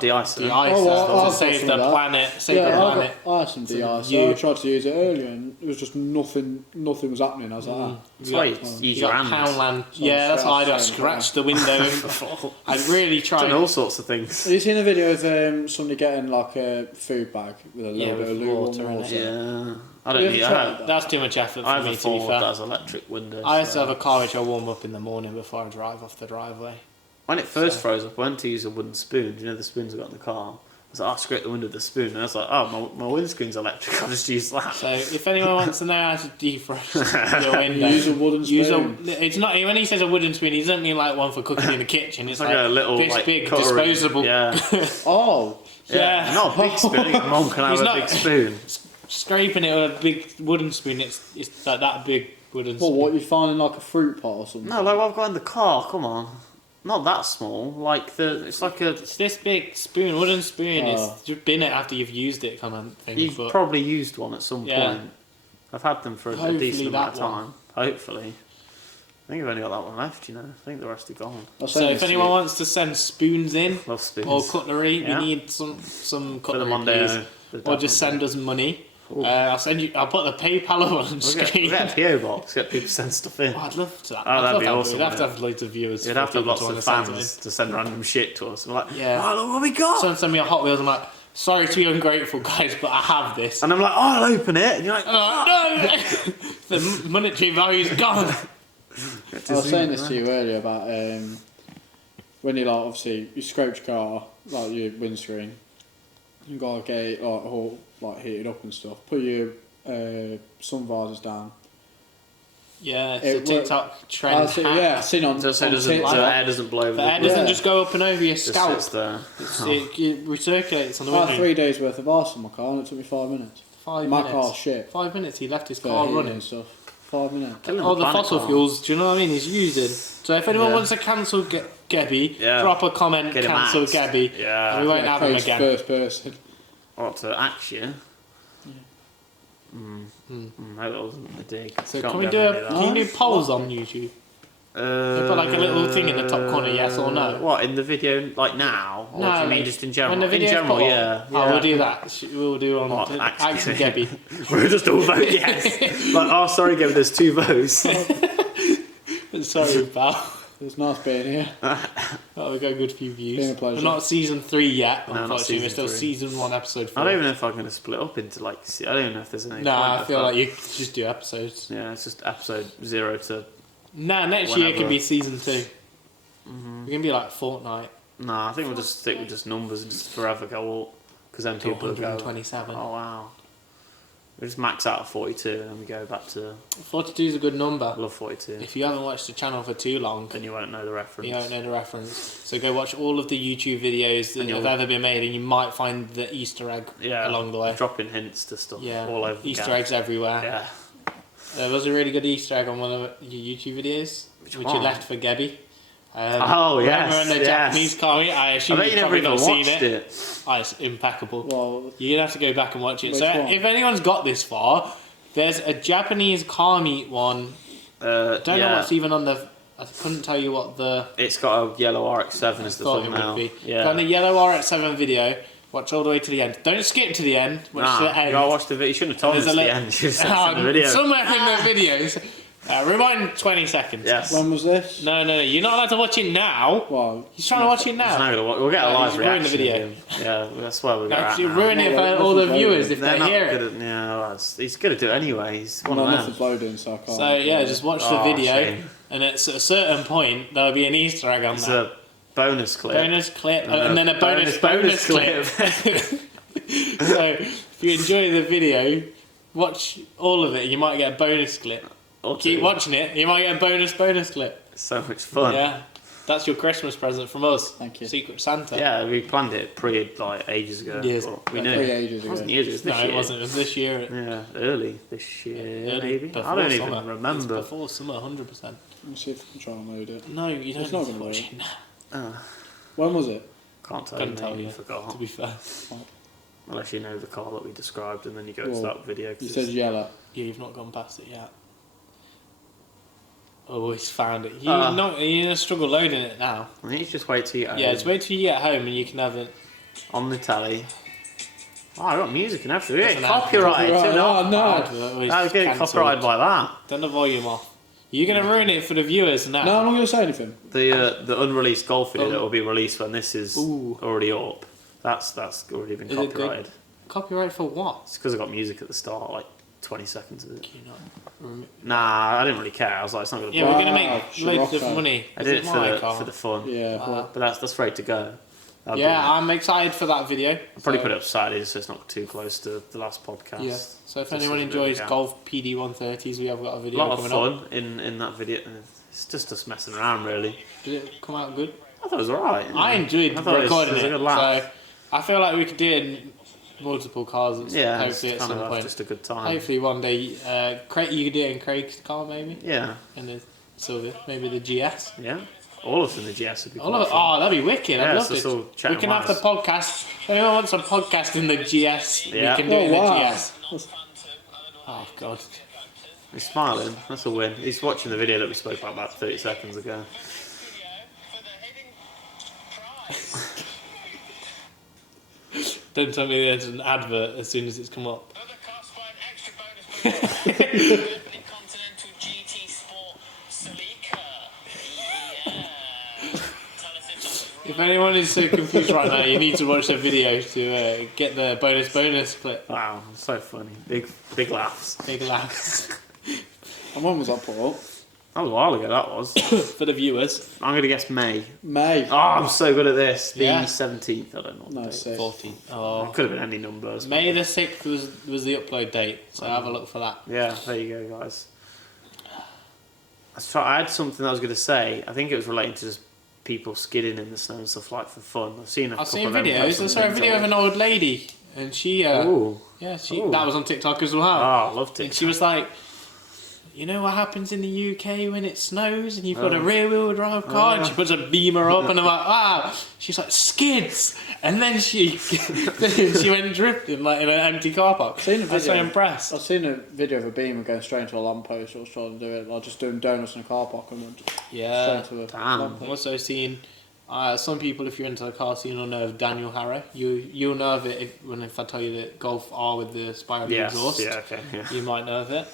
De-icer. the ice Oh, to I've save got the some of that. planet, save the Yeah, planet. I had some DI, so you- I tried to use it earlier and it was just nothing was happening. I was like, That's why you use You your got hands. Poundland. So Yeah, that's what I do. I scratch scratched the window. I really Done tried. all sorts of things. Have you seen a video of somebody getting like a food bag with a Yeah, little bit with of lukewarm water in it. water? Yeah. I Have don't you need ever tried that. that? That's too much effort I for have me, a to be Ford that fair. has electric windows. I used to so- have a car which I warm up in the morning before I drive off the driveway. When it first froze up, I went to use a wooden spoon. Do you know the spoons I got in the car? I was like, I'll scrape the window with the spoon. And I was like, oh, my windscreen's electric. I'll just use that. So if anyone wants to know how to defrost your window, Use a wooden spoon. It's not when he says a wooden spoon, he doesn't mean like one for cooking in the kitchen. It's It's like a little this like, big cutlery. disposable. Yeah. Oh, Yeah. Not a big spoon. Mum can have He's a not- big spoon. Scraping it with a big wooden spoon, it's like that big wooden well, spoon. what you find in like a fruit pot or something? No, like what I've got in the car. Come on. Not that small. Like it's like a. It's this big spoon, wooden spoon. Oh. It's just bin it after you've used it, kind of thing. You've but probably used one at some Yeah. point. I've had them for a Hopefully decent amount of that one. time. Hopefully. I think I've only got that one left, you know. I think the rest are gone. I was so saying if this to anyone you. wants to send spoons in Love spoons. or cutlery, Yeah. we need some for the cutlery, Mondeo. please. Or just send us money. Ooh. I'll send you. I'll put the PayPal up on We'll screen. get a PO box. Get people to send stuff in. Oh, I'd love that. Oh, I'd that'd love be that. awesome, We'd have to yeah. have loads of viewers. You'd for have to have people lots wanna of send fans to send random shit to us. We're like, Yeah. oh, look what we got. Someone send me a Hot Wheels. I'm like, sorry to be ungrateful, guys, but I have this. And I'm like, oh, I'll open it. And you're like, No, the monetary value's gone. I was saying this to you earlier about when you like obviously you scrape your car like your windscreen, you gotta get it like all like heated up and stuff. Put your sun visors down. Yeah, it's It a TikTok trend. I see, yeah, I've seen on. so on doesn't, TikTok. so air doesn't blow over The air doesn't Yeah. just go up and over your Just scalp. sits there. It recirculates on the I had window. 3 days worth of ice on my car and it took me 5 minutes. 5 My minutes. car's shit. 5 minutes. He left his For car heating running. and stuff. 5 minutes. Killing All the planet fossil car. fuels. Do you know what I mean? He's using. So if anyone Yeah. wants to cancel Gebby, Yeah. drop a comment. Get him Cancel axed. Gebby. Yeah. And we won't have him Craig's again. First person. What, to axe you? That wasn't a dig. So Can't can we go do any of that. can you do polls on YouTube? Put like a little thing in the top corner, yes or no. What, in the video, like now? Or do you mean like, just in general? When the in video's general, put on, yeah. Oh, we'll do that. We'll do on What, Action Gebby. We'll just all vote yes. Like, oh, sorry, Gabby, there's 2 votes. Sorry, pal. It's nice being here. Oh, we got a good few views. Been a pleasure. We're not season 3 yet, No, not unfortunately. We're season still 3. season 1, episode 4. I don't even know if I'm going to split up into, like, I don't even know if there's any No, point I of feel that. like you could just do episodes. Yeah, it's just episode 0 to... Nah, next year Whenever. can be season 2. We can be like Fortnite. No, I think we'll just stick with just numbers and just forever go up. Because then To people will go... 127. Oh, wow. We just max out at 42 and then we go back to... 42 is a good number. I love 42. If you haven't watched the channel for too long, Then you won't know the reference. you don't know the reference. So go watch all of the YouTube videos that have ever been made, and you might find the Easter egg along the way. Dropping hints to stuff all over the Easter eggs everywhere. Yeah. There was a really good Easter egg on one of your YouTube videos, which you left for Gebby. Oh, yes. Remember in the Japanese comic? I assume bet you you've never probably even not seen watched it. it. Oh, it's impeccable. Well, You're going to have to go back and watch it. Which So one? if anyone's got this far, there's a Japanese car meet one. Don't know what's even on the... I couldn't tell you what the... It's got a yellow RX-7 as the thought it thumbnail. would be. Yeah. Got a yellow RX-7 video. Watch all the way to the end. Don't skip to the end. Watch to the end. You gotta watch the video. You shouldn't have told us There's the end. You should have said the video. Somewhere in the videos. Rewind 20 seconds. Yes. when was this? No, you're not allowed to watch it now. Well, He's trying to watch it It's now. not gonna we'll get a live he's ruined reaction. the video. of him. Yeah, that's why we're Now, going you ruin it for all the viewers if they not hear good it. at, he's gonna do it anyway. He's one no, of them. nothing's loading, so I can't. So yeah, just watch the Oh, video, shame. and at a certain point there'll be an Easter egg on It's that. a bonus clip. Bonus clip, and then a bonus clip. So if you enjoy the video, watch all of it. You might get a bonus clip. Or Keep two. watching it. You might get a bonus clip. So much fun. Yeah, that's your Christmas present from us. Thank you. Secret Santa. Yeah, we planned it ages ago. Yes. But we Yeah, knew. 3 ages It ago. wasn't years, it was this No, year. it wasn't. It was this year. Yeah, early this year, Early maybe. before I don't summer. even remember. It's before summer, 100%. Let me see if I can try and load it. No, you don't It's not need to gonna watch load. it now. When was it? Can't tell Couldn't you, tell mate, you, you forgot. to be fair. Unless you know the car that we described and then you go to Well, that video. 'cause You it's- said yellow. Yeah, you've not gone past it yet. Oh, he's found it. You're gonna struggle loading it now. I think you just wait till you Yeah, just wait till you get home and you can have it. on the telly. Oh, I got music and everything. That's Yeah, an ad. copyrighted. Copyright. too. Oh, no. I was getting copyrighted by that. Turn the volume off. You're gonna ruin it for the viewers now. No, I'm not going to say anything. The unreleased golf video Oh. that will be released when this is Ooh. already up. That's already been Is it good? copyrighted. Copyright for what? It's because I got music at the start, like 20 seconds of it. Can you not rem- Nah, I didn't really care. I was like, it's not gonna. Yeah, we're gonna Wow, make loads of Scirocco. money. I Is did it my for car? the fun. Yeah, Ah. But that's ready to go. That'll Yeah, be- I'm excited for that video. I'll probably put it up Saturday so it's not too close to the last podcast. Yeah. So if Just anyone as a bit of a enjoys gap. golf PD130s, we have got a A video lot of coming fun up. in that video. It's just us messing around, really. Did it come out good? I thought it was alright. I enjoyed I thought recording it was a good it. laugh. So I feel like we could do it in multiple cars. Yeah, hopefully it's at kind some of point. just a good time. Hopefully one day, Craig, you could do it in Craig's car maybe, Yeah, and the Silver, maybe the GS. yeah. All of them, the GS would be All quite of it. fun. Oh, that'd be wicked. Yeah, I'd love so it's all it. chat We and can have the wise. podcast. If anyone wants a podcast in the GS, Yeah. we can do it in Oh, the wow. GS. Oh god. He's smiling. That's a win. He's watching the video that we spoke about 30 seconds ago. Don't tell me there's an advert as soon as it's come up. If anyone is so confused right now, you need to watch the video to get the bonus clip. Wow, so funny. Big laughs. Big laughs And when was that put up? That was a while ago, that was. for the viewers. I'm going to guess May. May. Oh, I'm so good at this. Being Yeah. 17th, I don't know. what No, date. 6. Oh, It could have been any numbers. May the 6th was the upload date, so have a look for that. Yeah, there you go, guys. I had something I was going to say. I think it was relating to just people skidding in the snow and stuff like for fun. I've seen a I've couple seen of them videos. post I on saw a video of TikTok. an old lady, and she, Ooh. yeah, Ooh. that was on TikTok as well. Oh, I loved And it. she was like, you know what happens in the UK when it snows and you've got a Oh. rear wheel drive car? And she puts a beamer up and I'm like, ah. She's like, skids. And then she she went drifting like in an empty car park. Seen a I was so video. impressed. I've seen a video of a beamer going straight into a lamppost. I was trying to do it, like just doing donuts in a car park and went Yeah. straight into a Damn. I've lamppost. also seen some people, if you're into the car scene, will know of Daniel Harrow. You'll know of it if I tell you that Golf R with the spiral Yes, exhaust. yeah, okay. Yeah. You might know of it.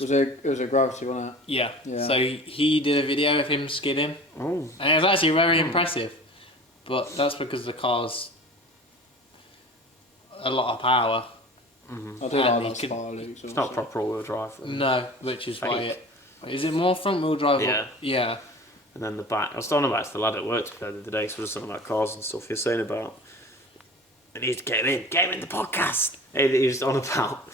It was a gravity, wasn't it? Yeah. Yeah. So he did a video of him skidding, Oh. and it was actually very impressive. But that's because the car's a lot of power. I do And like he that could- spiral exhaust. It's not proper all-wheel drive. No, which is why Fake. it. Is it more front wheel drive? Yeah. Yeah. and then the back. I was talking about it to the lad at work the other day, so we were talking about cars and stuff. He was saying about, and he's get him in the podcast. He was on about.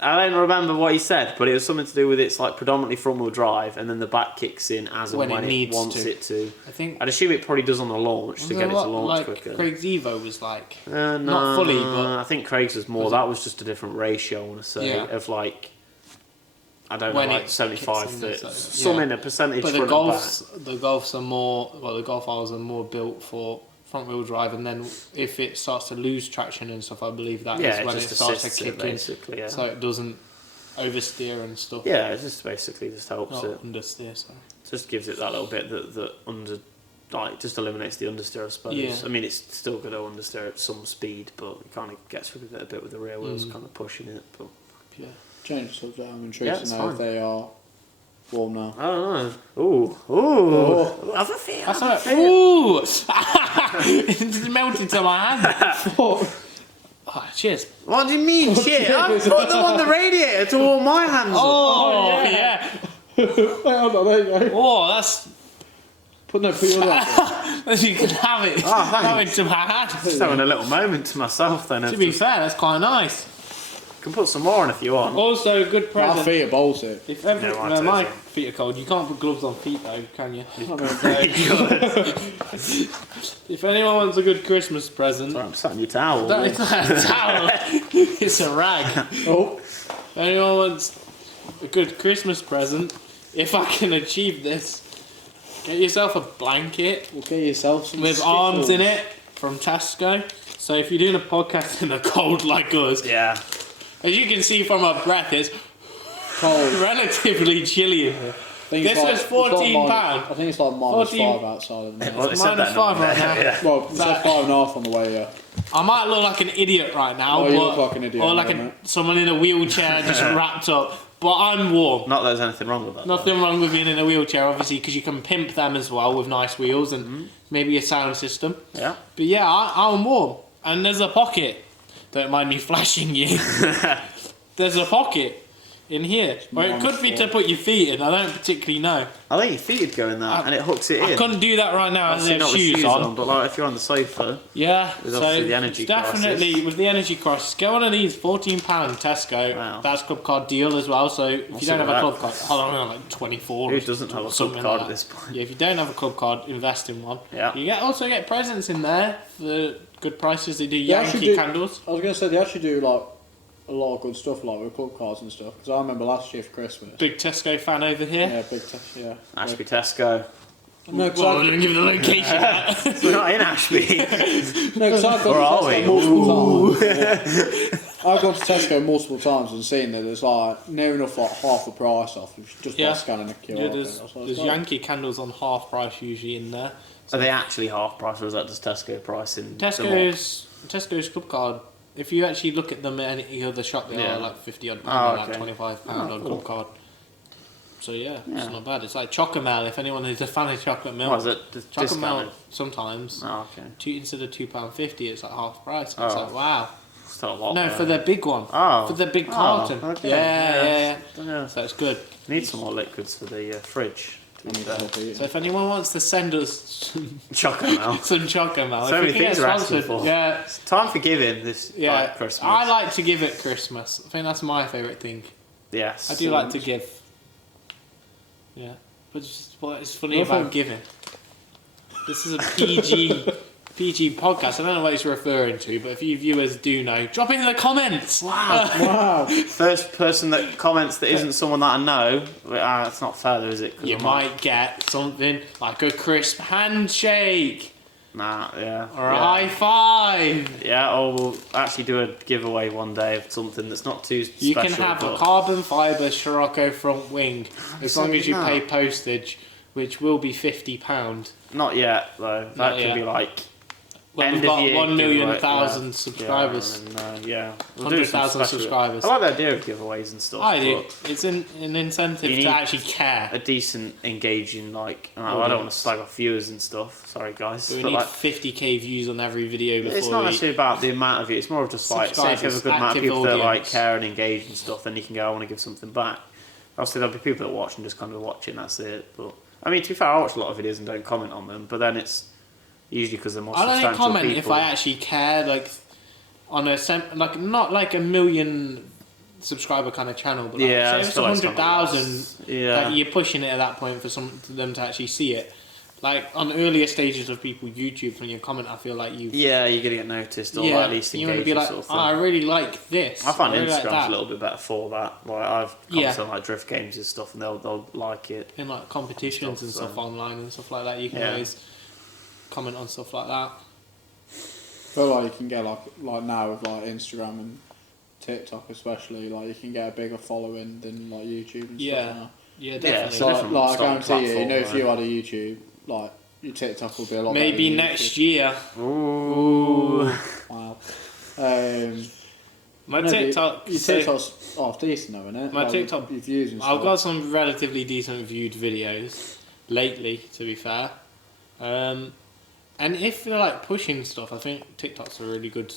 I don't remember what he said, but it was something to do with it's like predominantly front wheel drive, and then the back kicks in as and when it wants it to. I'd assume it probably does on the launch to get it to launch quicker. Craig's Evo was like no, not fully, but I think Craig's was more. That was just a different ratio. I want to say of like. I don't know, like 75, 30, some in a percentage. But the Golfs are more. Well, the Golf R's are more built for front wheel drive, and then if it starts to lose traction and stuff, I believe that is when it starts to kick in, so it doesn't oversteer and stuff. Yeah, it just basically just helps Not it. Understeer, sorry. Just gives it that little bit that under, like, just eliminates the understeer, I suppose. Yeah. I mean, it's still going to understeer at some speed, but it kind of gets rid of it a bit with the rear wheels, kind of pushing it. But yeah, change the subject. I'm intrigued to know if they are warm now. I don't know. Ooh. Have a feel. that's right. Ooh, it melted to my hand. Oh, cheers. What do you mean, shit? I put them on the radiator to warm my hands up. Oh yeah. Wait, hold on, there you go. Oh, that's. Put yours on. You can have it. Oh, thanks. Have it to my hand. Just having a little moment to myself then. To be fair, that's quite nice. You can put some more on if you want. Also, a good present. My feet are Baltic. If ever, Yeah, no, my so. feet are cold. You can't put gloves on feet though, can you? If anyone wants a good Christmas present, Sorry, I'm sat on your towel. it's not a towel. It's a rag. Oh. If anyone wants a good Christmas present, if I can achieve this, get yourself a blanket Well, get yourself some with Skittles. arms in it from Tesco. So if you're doing a podcast in the cold like us, Yeah. as you can see from our breath, it's Cold. relatively chilly in here. This was £14. I think it's like minus 14 5 outside of the minute. Well, it said Minus that 5 number right there, now. yeah. Well, it said 5.5 on the way, yeah. I might look like an idiot right now, Oh, but, you look like an idiot, or like mate. someone in a wheelchair just wrapped up. But I'm warm. Not that there's anything wrong with that. Nothing wrong with being in a wheelchair, obviously, because you can pimp them as well with nice wheels and maybe a sound system. Yeah. But yeah, I'm warm. And there's a pocket. Don't mind me flashing you. There's a pocket in here. Or it could be to put your feet in. I don't particularly know. I think your feet would go in that, and it hooks it in. I couldn't do that right now as I Obviously have not with shoes on. but like if you're on the sofa, Yeah, With so obviously the energy definitely crisis. with the energy crisis, get one of these £14 Tesco. Wow. That's club card deal as well. So if you don't have a that club card, hold on, like 24. who or doesn't have a club something card like at this that. point? Yeah, if you don't have a club card, invest in one. Yeah. You also get presents in there for good prices. They do They actually Yankee do- candles. I was going to say, they actually do like a lot of good stuff like with club cards and stuff. Because I remember last year for Christmas. Big Tesco fan over here. Yeah, big test, yeah. Ashby Tesco. No, Well, I because didn't give the location. We're not in Ashby. I've Or are gone to we? Tesco multiple times. Yeah. I've gone to Tesco multiple times and seen that there's like near enough like half the price off just by Yeah. scanning the QR Yeah, code. there's I was like, there's "Oh." Yankee candles on half price usually in there. Are they actually half price, or is that just Tesco price in the lot? Tesco's club card. If you actually look at them at any other shop, they Yeah. are like £50 Oh, odd, okay. like £25 Oh, on cool. club card. So yeah, Yeah. it's not bad. It's like Chocomel. If anyone is a fan of chocolate milk, What is it? Just Chocomel discounted? sometimes Oh, okay. instead of £2.50, it's like half price. And It's Oh. like wow. Still a lot. No, though. for the big one. Oh. For the big Oh, carton. okay. Yeah. Yeah. So it's good. Need some more liquids for the fridge. To be fair. So if anyone wants to send us Chocomel. some Chocomel, So if many we can things get we're asking sponsored, for. yeah, It's time for giving this like, Christmas. I like to give at Christmas. I think that's my favourite thing. Yes. I do like to give. Yeah, but it's just what is funny about giving. This is a PG podcast. I don't know what it's referring to, but if you viewers do know, drop it in the comments. Wow. Wow. First person that comments that isn't someone that I know, it's not fair though, is it? 'Cause You I'm might get something like a crisp handshake Nah, yeah. or a yeah. high five. Yeah, or we'll actually do a giveaway one day of something that's not too special. You can have a but- carbon fibre Scirocco front wing as long as you No. pay postage, which will be £50. Not yet, though. That Not could yet. be like. Well, end we've of got year 1 million giveaway, thousand yeah. subscribers. Yeah, and, yeah. We'll do some 100,000 special- subscribers. I like the idea of giveaways and stuff. I do. but It's an incentive You to need actually care. A decent, engaging, like. I don't want Audience. to slag off viewers and stuff. Sorry, guys. So we but need like, 50k views on every video before it's not we... necessarily about the amount of it. It's more of just like, say if you have a good amount of Subscribers, people that like active care and engage and stuff, then you can go, I want to give something back. Obviously, there'll be people that watch and just kind of watching. That's it. But I mean, to be fair, I watch a lot of videos and don't comment on them, but then it's usually because they're more I'll only substantial comment people. if I actually care, like on a like not like a million subscriber kind of channel, but like, Yeah, say I if it's feel like it's kind of 100,000, less. Yeah. like you're pushing it at that point for them to actually see it. Like on earlier stages of people YouTube, when you comment, I feel like you've Yeah, you're gonna get noticed or yeah, at least you want to engaged be like, sort of oh, thing. I really like this. I find really Instagram's like that. a little bit better for that. Like I've commented on like drift games and stuff, and they'll like it. in like competitions and stuff online and stuff like that. You can Yeah. always comment on stuff like that. I feel like you can get like now with like Instagram and TikTok especially, like you can get a bigger following than like YouTube and Yeah. stuff now. Yeah, Yeah, definitely. so different Like I style guarantee you, platform, if you right? had a YouTube, like your TikTok will be a lot Maybe better than next YouTube. year. Ooh. Wow. My No, TikTok. Your TikTok's half decent though, isn't it? My TikTok- Your views and I've stuff. got some relatively decent viewed videos lately, to be fair. And if you're like pushing stuff, I think TikTok's a really good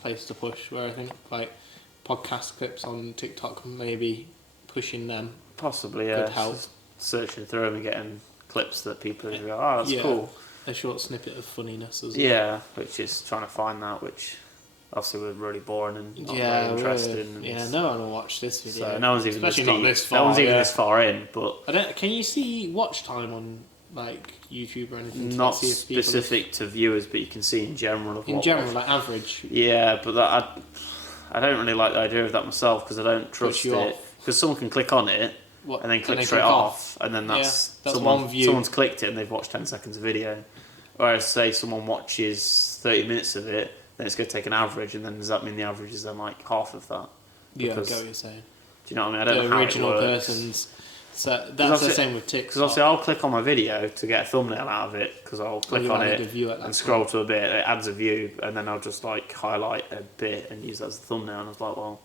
place to push. Where I think like podcast clips on TikTok, maybe pushing them. Possibly, yeah. Could help. Just searching through them and getting clips that people go, oh, that's Yeah. cool. A short snippet of funniness as well. Yeah, which is trying to find that, which obviously we're really boring and not Yeah, very interesting. and yeah. No one will watch this video. So no one's even especially this not deep. this far. No one's even yeah. this far in, but I don't. Can you see watch time on like YouTube or anything? to not see if people- specific to viewers, but you can see in general. Of In what general, like average. Yeah, but I don't really like the idea of that myself because I don't trust you it. off. Because someone can click on it What, and then click they straight click off, and then that's that's someone, one view. someone's clicked it and they've watched 10 seconds of video. Whereas say someone watches 30 minutes of it, then it's going to take an average, and then does that mean the average is then like half of that? Yeah, I Because- get what you're saying. Do you know what I mean? I don't The know how original it works. person's. So that's the obviously- same with Because TikTok. obviously I'll click on my video to get a thumbnail out of it, because I'll click you've on added it a view at that and scroll to a bit, it adds a view, and then I'll just like highlight a bit and use that as a thumbnail, and I was like, well,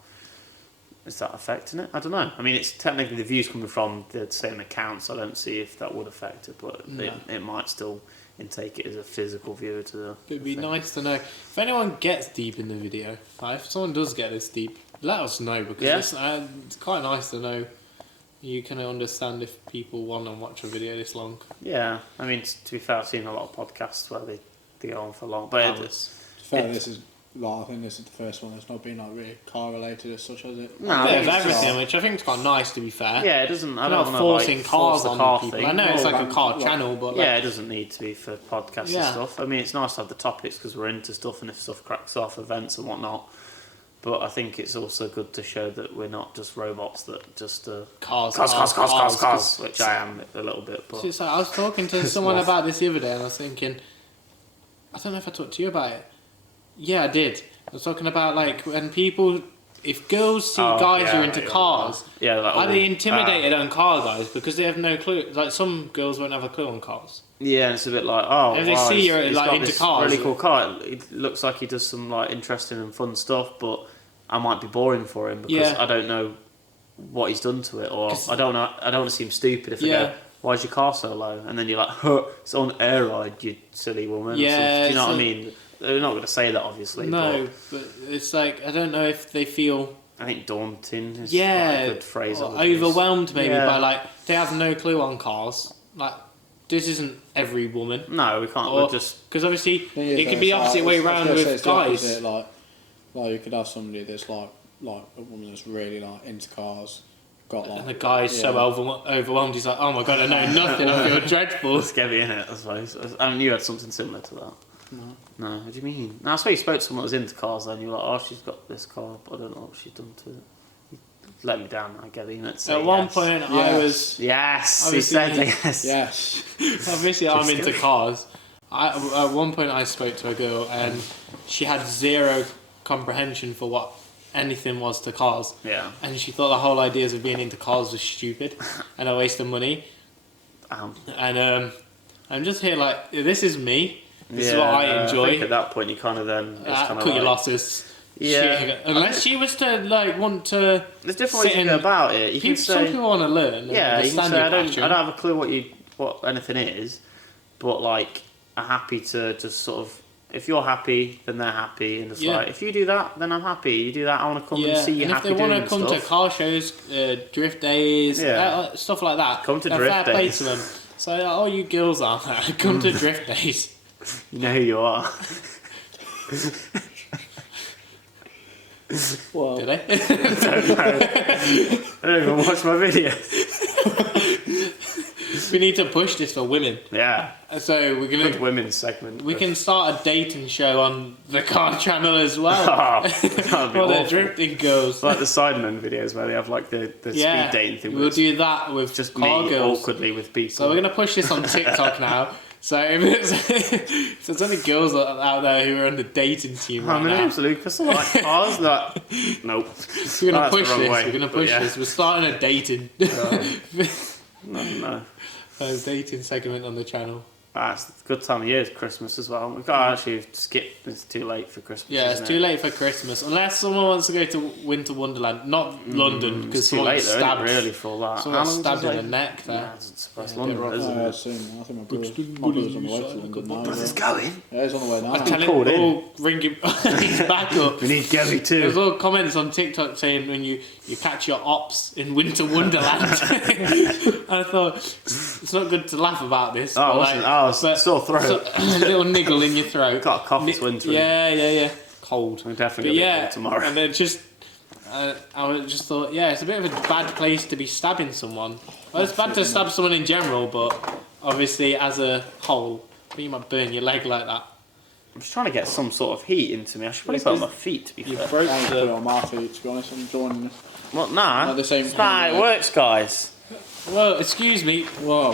is that affecting it? I don't know. I mean, it's technically the views coming from the same account, so I don't see if that would affect it, but No. it might still intake it as a physical viewer to the It'd be thing. nice to know if anyone gets deep in the video. Like, if someone does get this deep, let us know because Yeah. it's quite nice to know. You can understand if people want to watch a video this long. Yeah, I mean, to be fair, I've seen a lot of podcasts where they go on for long, but Hours. To be fair, this is like, I think this is the first one that's not been like really car related as such, has it? No, A I bit think of it's everything, just- which I think is quite nice to be fair. yeah, it doesn't. I You're don't not want to forcing like, cars force the on car people. thing. I know it's No, like a car like- channel, but like, Yeah, it doesn't need to be for podcasts Yeah. and stuff. I mean, it's nice to have the topics because we're into stuff, and if stuff cracks off, events and whatnot. But I think it's also good to show that we're not just robots that just cars, which I am a little bit. But So it's like, I was talking to someone What? about this the other day, and I was thinking, I don't know if I talked to you about it. Yeah, I did. I was talking about like when people, if girls see guys who are into cars, yeah, like, are they intimidated on car guys because they have no clue? Like some girls won't have a clue on cars. Yeah, and it's a bit like, oh, If they wow, see he's- you're, he's like, got into this cars, really cool car. It looks like he does some like interesting and fun stuff, but I might be boring for him because Yeah. I don't know what he's done to it, or 'Cause- I don't know. I don't want to seem stupid if I Yeah. go, "Why is your car so low?" And then you're like, huh, "It's on air ride, you silly woman." or Yeah, something. Do you know it's what I like- mean? They're not going to say that, obviously. No, but it's like I don't know if they feel But I think daunting is yeah like a good phrase. I or would use. overwhelmed maybe Yeah. by like they have no clue on cars. Like this isn't every woman. No, we can't. Or- We're just Because obviously Thing is, it could though, be it's opposite like- way I was around gonna say with it's the guys. opposite, like you could have somebody that's like a woman that's really like into cars, got like And the guy's so yeah. overwhelmed, he's like, oh my god, I know nothing, I feel dreadful. scary in it, I suppose. I mean, you had something similar to that. No. No, what do you mean? No, I suppose you spoke to someone that was into cars, then you're like, oh, she's got this car, but I don't know what she's done to it. You let me down, I get it. You meant to say At one yes. point, I Yes. was Yes, he Obviously- said yes. Yes. obviously I'm Just into kidding. cars. At one point, I spoke to a girl and she had zero comprehension for what anything was to cars, Yeah. and she thought the whole ideas of being into cars was stupid and a waste of money. And I'm just here like, this is me. This is what I I enjoy. think at that point, you kind of then. It's kind Cut of your like, losses. Yeah. Unless she was to like want to. There's different ways sit to go and- about it. You can Some say, people want to learn. And yeah, you can understand say, your I don't passion. have a clue what anything is, but like, I'm happy to just sort of. If you're happy, then they're happy, and it's Yeah. like if you do that, then I'm happy. You do that, I want to come and see you and if happy they want doing to come stuff. to car shows, drift days, Yeah. stuff like that, Come to then drift fair play days. to them. So, all you girls out there, come to Drift Days. You know who you are. Well, Did I? I don't even watch my videos. We need to push this for women. Yeah. So we're Good gonna women's segment. we can start a dating show on the car channel as well. Oh, that'd be For the awful. drifting girls. Like the Sidemen videos where they have like the Yeah, speed dating thing. we'll do that with just car me girls. awkwardly with people. So we're gonna push this on TikTok now. So if there's any girls out there who are on the dating team Hi, right my now, name's Lucas. I like cars. Like, nope. we're gonna Oh, that's push the wrong this. way, We're gonna but push yeah. this. We're starting a dating No. a dating segment on the channel. It's a good time of year. It's Christmas as well. We've got to actually skip. It's too late for Christmas. Yeah, it's isn't too it? late for Christmas. Unless someone wants to go to Winter Wonderland, not London, because It's too someone late though, stabbed, isn't it, really, for that. someone How long stabbed does in it the neck there. Yeah, it's supposed Yeah, London, a bit isn't yeah, it? I've seen. I think my Brixton, brother's on the way to Brixton, London now. Brother's Yeah. going. Yeah, he's on the way now. I tell him, called in. oh, ring him, he's back up. We need Gabby There's too. all comments on TikTok saying when you catch your ops in Winter Wonderland. I thought it's not good to laugh about this. Oh, but it wasn't. Oh, it's but- sore throat. a little niggle in your throat. Got a cough this winter. Yeah. Cold. I'm But definitely yeah, going tomorrow. and then just I just thought, yeah, it's a bit of a bad place to be stabbing someone. Well, it's bad to stab someone in general, but obviously as a whole, you might burn your leg like that. I'm just trying to get some sort of heat into me. I should probably put it on my feet, to be You fair. broke I ain't put it the. on my feet, to be honest. I'm joining. What? Nah. Not the same It's not how thing, it works, guys. Well, excuse me. Whoa.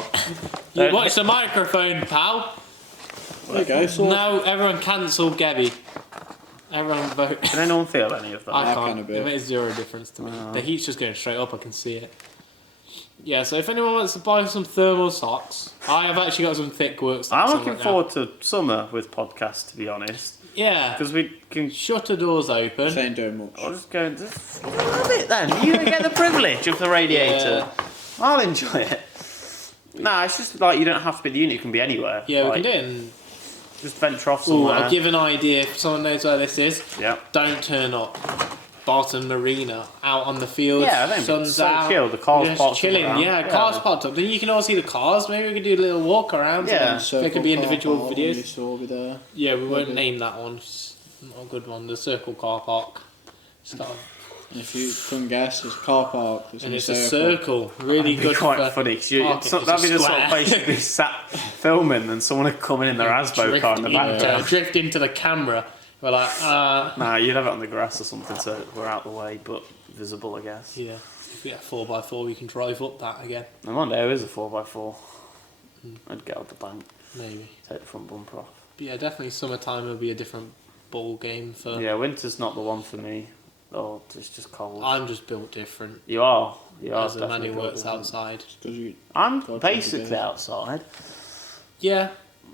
You Don't- watch the microphone, pal. There you go. So No, everyone cancel Gebby. Everyone vote. Can anyone feel any of that? I I can't. can a bit. It makes zero difference to me. The heat's just going straight up. I can see it. Yeah. So if anyone wants to buy some thermal socks, I have actually got some thick work socks. I'm on looking right now. forward to summer with podcasts, to be honest. Yeah. Because we can. Shutter doors open. this ain't doing much. I'll just go just a little bit then. You get the privilege of the radiator. Yeah. I'll enjoy it. Nah, it's just like you don't have to be at the unit, you can be anywhere. Yeah, we Like, can do it in. Just venture off Ooh, somewhere. I'll give an idea if someone knows where this is. Yeah. Don't turn up. Barton Marina, out on the field. Yeah, I think sun's it's so out. chill, the cars just parked up chilling. around. Yeah, Yeah. cars parked up. Then you can all see the cars. Maybe we could do a little walk around. Yeah. and there could be individual videos. So be there. Yeah, we won't Okay. name that one. It's not a good one. The Circle Car Park. It's got And if you couldn't guess, it's a car park. and it's a circle. Really It'd be good. quite for funny because parking. that'd be It's a the sort of square. place you'd be sat filming and someone would come in their Asbo car in the background. Drift into the camera. We're like, Nah, you'd have it on the grass or something so we're out the way but visible, I guess. yeah. If we get a 4x4, we can drive up that again. And one day there is a 4x4. Hmm. I'd get out the bank, Maybe. take the front bumper off. But yeah, definitely summertime will be a different ball game for. Yeah, winter's not the one for me. Oh, it's just cold. I'm just built different You are as a man definitely who cold, works isn't it? outside. Because you I'm God, basically today. outside. Yeah,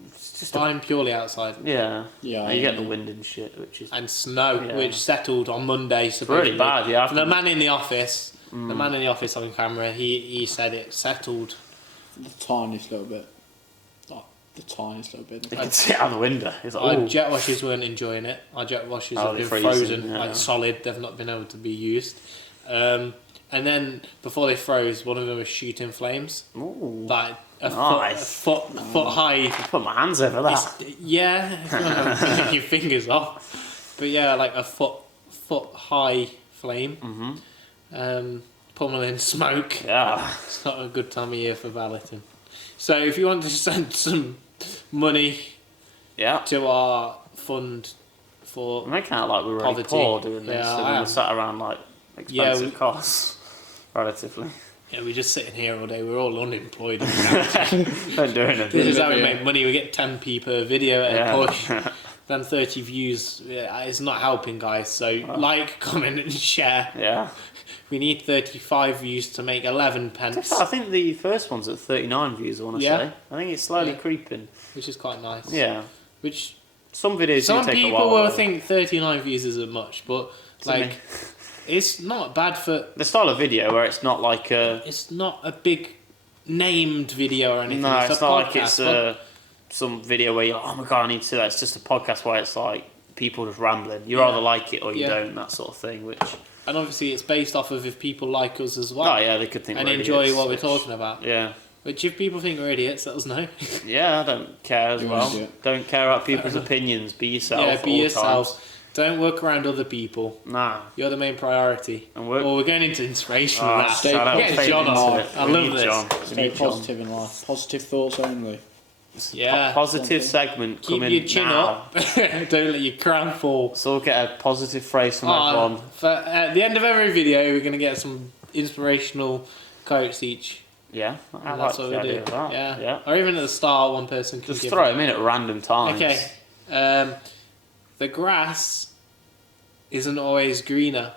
It's just but I'm purely outside. yeah. Yeah, And you get yeah. the wind and shit, which is And snow, Yeah. which settled on Monday. Supposedly. really bad. Yeah, The man in the office, the man in the office on camera, he said it settled. the tiniest little bit. Like, the tiniest little bit. you can see it out the window. It's like, Our ooh. jet washers weren't enjoying it. Our jet washers Oh, have been they're frozen, freezing, yeah. like solid. They've not been able to be used. And then before they froze, one of them was shooting flames, Ooh. like a Nice. foot high. Put my hands over that. Yeah, if you want to take your fingers off. But yeah, like a foot high flame. Pummeling smoke. Yeah. It's not a good time of year for balloting. So if you want to send some money Yeah. to our fund for I'm making out like we're really Poverty. poor doing this. Yeah, and I we're am. sat around like Yeah, expensive costs, relatively. yeah, we're just sitting here all day. We're all unemployed. Don't do anything. This is how we Yeah. make money. We get 10p per video at Yeah. a push. Then 30 views. Yeah, it's not helping, guys. So like, comment, and share. Yeah. We need 35 views to make 11 pence, I think the first one's at 39 views, I want to Yeah. say. I think it's slowly Yeah. creeping. which is quite nice. Yeah. Which Some videos some do take a people while. will though. think 39 views isn't much, but To me. like, it's not bad for. The style of video where it's not like a... It's not a big named video or anything. No, it's it's a not like podcast, it's but- some video where you're like, oh my god, I need to do that. It's just a podcast where it's like people just rambling. You Yeah. either like it or you Yeah. don't, that sort of thing, which... And obviously, it's based off of if people like us as well Oh yeah, they could think and we're enjoy idiots, what we're which- talking about. Yeah. Which if people think we're idiots, let us know. Yeah, I don't care as You're well. an idiot. Don't care about people's opinions. Be yourself. Yeah, be all yourself. times. Don't work around other people. Nah. You're the main priority. And work. Well, we're going into inspiration Oh, with that. stay shut up. Get Fade John into on. it. I We love need this. John. We Stay need John. positive in life. Positive thoughts only. Yeah. Positive Something. segment Keep coming your chin now. up. Don't let your crown fall. So we'll get a positive phrase from everyone. For, at the end of every video, we're going to get some inspirational quotes each. Yeah, I And like that's what the we idea do. of that. Yeah. Or even at the start, one person can Just give throw them in at random times. Okay. The grass isn't always greener,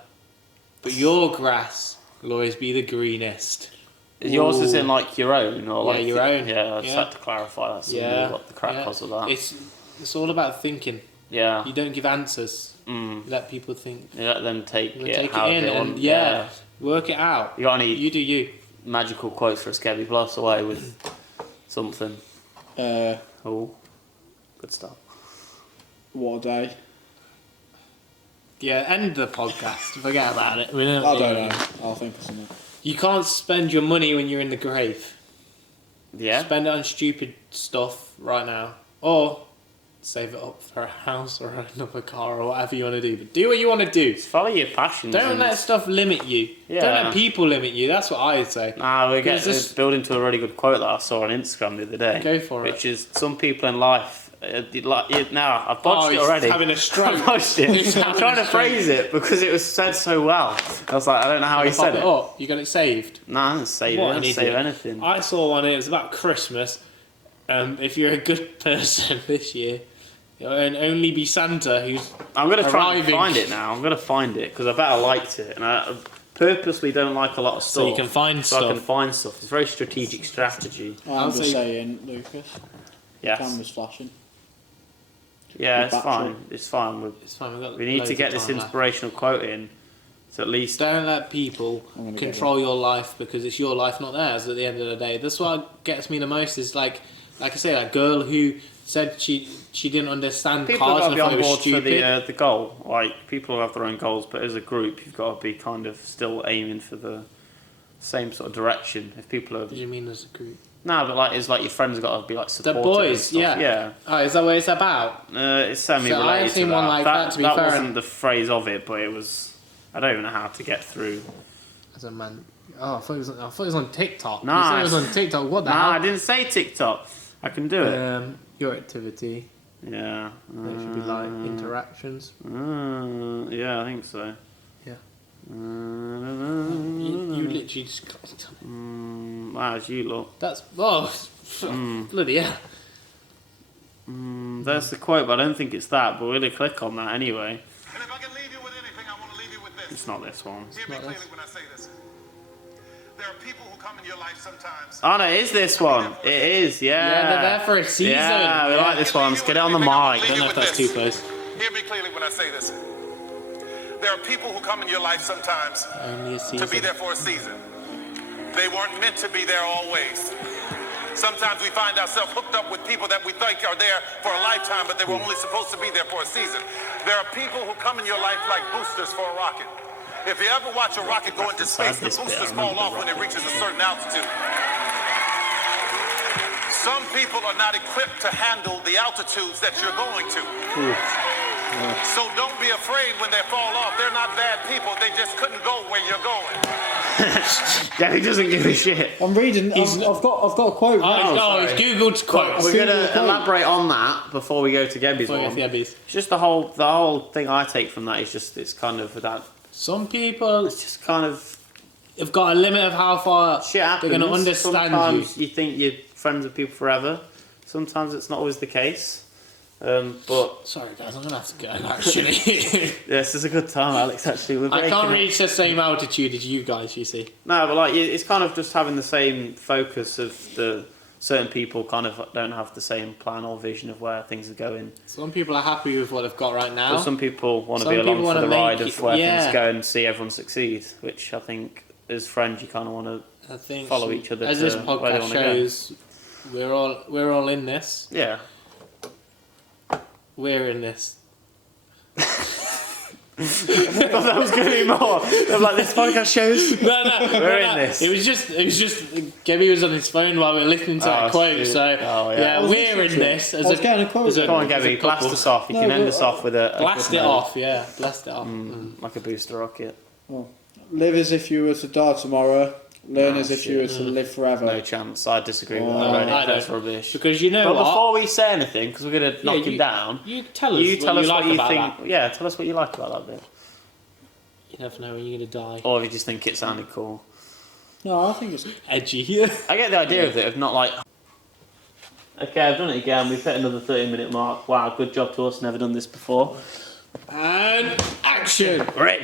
but your grass will always be the greenest. Is yours as in Ooh. like your own or like your own. Yeah, I just Yeah. had to clarify that's Yeah. what the crack was with that. It's all about thinking. Yeah. You don't give answers. Mm. You let people think. You let them take You it take how it in they and want. yeah, work it out. You got any You do you. magical quotes for us, Gabby? Blow us away with something. Oh, good stuff. What a day. Yeah, end the podcast. Forget about it. We I don't know. I'll think of something. You can't spend your money when you're in the grave. Yeah. Spend it on stupid stuff right now. Or save it up for a house or another car or whatever you want to do. But do what you want to do. Just follow your passions. Don't and- let stuff limit you. Yeah. Don't let people limit you. That's what I would say. Nah, we're Because getting this- building to a really good quote that I saw on Instagram the other day. Go for it. Which is some people in life. Now I've botched it he's already. having a stroke. I botched it. He's I'm having trying a to stroke. phrase it because it was said so well. I was like, I don't know how he Pop said it it. up. You got it saved. Nah, I didn't save it. What I an didn't save idiot. anything. I saw one. It was about Christmas. If you're a good person this year, and only be Santa who's I'm gonna try and arriving. find it now. I'm gonna find it because I bet I liked it, and I purposely don't like a lot of stuff. so you can find so I stuff. can find stuff. It's very strategic strategy. I'm I'll just say- saying, Lucas. Yes. Camera's flashing. Yeah, it's battery. fine. It's fine. It's fine. We've got We need loads to of get this time left. inspirational quote in. So at least Don't let people I'm gonna control your life because it's your life, not theirs. At the end of the day, that's what gets me the most. Is like I say, that girl who said she didn't understand people have cars got to and be thought on it was board for stupid. the goal. Like people have their own goals, but as a group, you've got to be kind of still aiming for the same sort of direction. If people are What do you mean as a group? no, but like it's like your friends have got to be like The supportive. boys, and stuff. yeah. Yeah. Oh, is that what it's about? It's semi-related I've seen to one that. like that, to be fair. wasn't the phrase of it, but it was. I don't even know how to get through. As a man. Oh, I thought it was on TikTok. Nah, You said it was on TikTok. What the Nah, I hell? didn't say TikTok. I can do it. Your activity. Yeah. There should be like interactions. Yeah, I think so. Yeah. You literally just. Wow, as you look. That's bloody hell. There's the quote, but I don't think it's that. But we're gonna click on that anyway. And if I can leave you with anything, I want to leave you with this. It's not this one. Hear me not clearly this. when I say this. There are people who come in your life sometimes. Oh no, it is this one. It is. Yeah. Yeah, they're there for a season. Yeah, we like this one. Let's get it on the mic. I don't know if that's too close. Hear me clearly when I say this. There are people who come in your life sometimes Only a to be season. there for a season. They weren't meant to be there always. Sometimes we find ourselves hooked up with people that we think are there for a lifetime, but they were only supposed to be there for a season. There are people who come in your life like boosters for a rocket. If you ever watch a rocket go into space, the boosters fall off when it reaches a certain altitude. Some people are not equipped to handle the altitudes that you're going to. So don't be afraid when they fall off. They're not bad people. They just couldn't go where you're going. Yeah, he doesn't give a shit. I'm reading. I've got a quote. Oh, he's Googled quotes. We're Google gonna quote. elaborate on that before we go to Gebby's Before we go one. to Gebby's. It's just the whole thing I take from that is just it's kind of that. Some people It's just kind of have got a limit of how far shit happens. they're going to understand Sometimes you. you think you're friends with people forever. Sometimes it's not always the case. But Sorry guys, I'm going to have to go actually. yes, it's a good time, Alex. Actually, we're I breaking can't up. reach the same altitude as you guys, you see. No, but like it's kind of just having the same focus of the certain people kind of don't have the same plan or vision of where things are going. Some people are happy with what they've got right now. But some people want to Some be along people for wanna the ride make of it- where yeah. things go and see everyone succeed, which I think as friends you kind of want to. I think follow each other as to this where they podcast wanna go. shows, we're all in this. Yeah. We're in this. thought that was going to be more. I'm like, this podcast shows. No, We're in this. It was just Gabby was on his phone while we were listening to that quote. shit. So yeah. we're in this. I was getting a quote. as a- Come on, as a Gabby, blast couple. us off. You No, can end but- us off with a Blast good it note. off, yeah. Blast it off. Like a booster rocket. Live as if you were to die tomorrow. Learn as if you were to live forever. No chance. I disagree with that No, already. I That's don't. rubbish. Because you know But what? before we say anything, because we're going to knock him down, You tell us you what tell you us like what you about think. that. Yeah, tell us what you like about that bit. You never know when you're going to die. Or if you just think it sounded cool. No, I think it's. Edgy. I get the idea of it, of not like. Okay, I've done it again. We've hit another 30-minute mark. Wow, good job to us. Never done this before. And action! Right.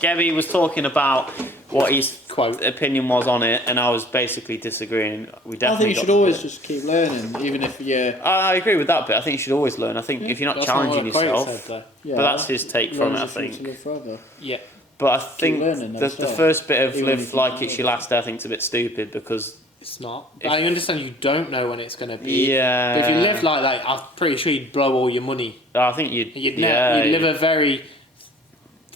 Gabby was talking about what his Quote. opinion was on it, and I was basically disagreeing. We I definitely. think you got should the always bit. just keep learning, even if you're. I agree with that bit. I think you should always learn. I think if you're not That's challenging not what a quote yourself, said, though. Yeah, but that's his take from it. I learn as if you were to think. live forever. Yeah. But I think learning, the that's right. first bit of Even if live you like can't it's do your it. last day, I think, is a bit stupid because. It's not. But I understand you don't know when it's going to be. Yeah. But if you live like that, I'm pretty sure you'd blow all your money. I think you'd. You'd yeah, live a very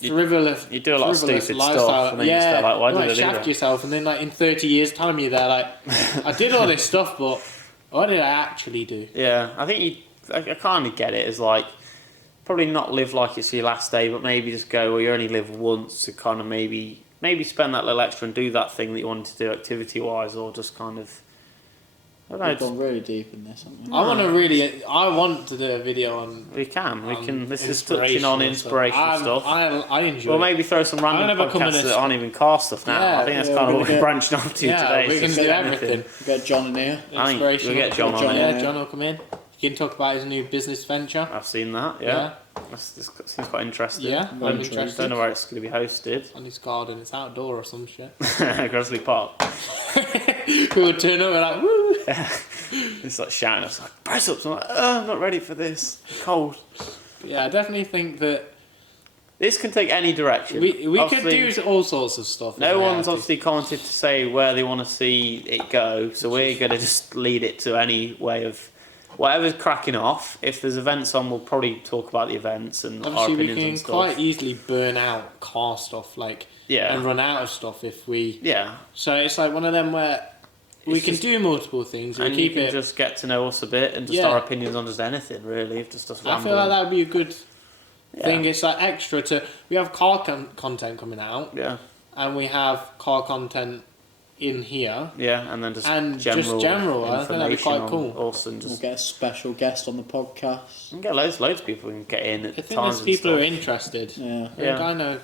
frivolous. you do a lot of frivolous stupid lifestyle. stuff, and then you yeah, start like, why you did I might do shaft that? yourself, and then like in 30 years' time, you're there like, I did all this stuff, but what did I actually do? Yeah, I think you. I kind of get it as like probably not live like it's your last day, but maybe just go. Well, you only live once, to kind of maybe spend that little extra and do that thing that you wanted to do activity wise, or just kind of. I don't We've know. gone really deep in this, haven't we? I want to do a video on. We can. We can. This is inspirational touching on inspirational stuff. I enjoy. Well, it. maybe throw some random I'm gonna become podcasts an that aren't even car stuff now. Yeah, I think that's yeah, kind of we're what gonna we're branching off to Yeah, today. we so can just do anything. everything. We get John in here. I think Inspirational. we'll get John on John, here. Yeah, John will come in. You can talk about his new business venture. I've seen that. Yeah, this seems quite interesting. Yeah, I'm Very true. interested. Don't know where it's going to be hosted. On his garden, it's outdoor or some shit. Grizzly Park. We would turn up and like, woo! It's like shouting us like press ups. I'm like, oh, I'm not ready for this. I'm cold. Yeah, I definitely think that This can take any direction. we could Obviously, do all sorts of stuff. No if we one's had to. obviously commented to say where they want to see it go, so we're going to just lead it to any way of whatever's cracking off. If there's events on, we'll probably talk about the events and our Obviously, we opinions can and stuff. quite easily burn out car stuff, like, Yeah. and run out of stuff if we. Yeah, So it's like one of them where we It's can just- do multiple things. We and you keep can it. just get to know us a bit and just Yeah. our opinions on just anything, really. If just us I feel rambling. like that would be a good Yeah. thing. It's like extra to. We have car content coming out, Yeah, and we have car content in here. yeah, and then just And general, just general, I think that'd be information quite on cool. us and We'll just get a special guest on the podcast. and get loads of people we can get in at I think times. there's people who are and stuff. interested. Yeah. I think Yeah. I know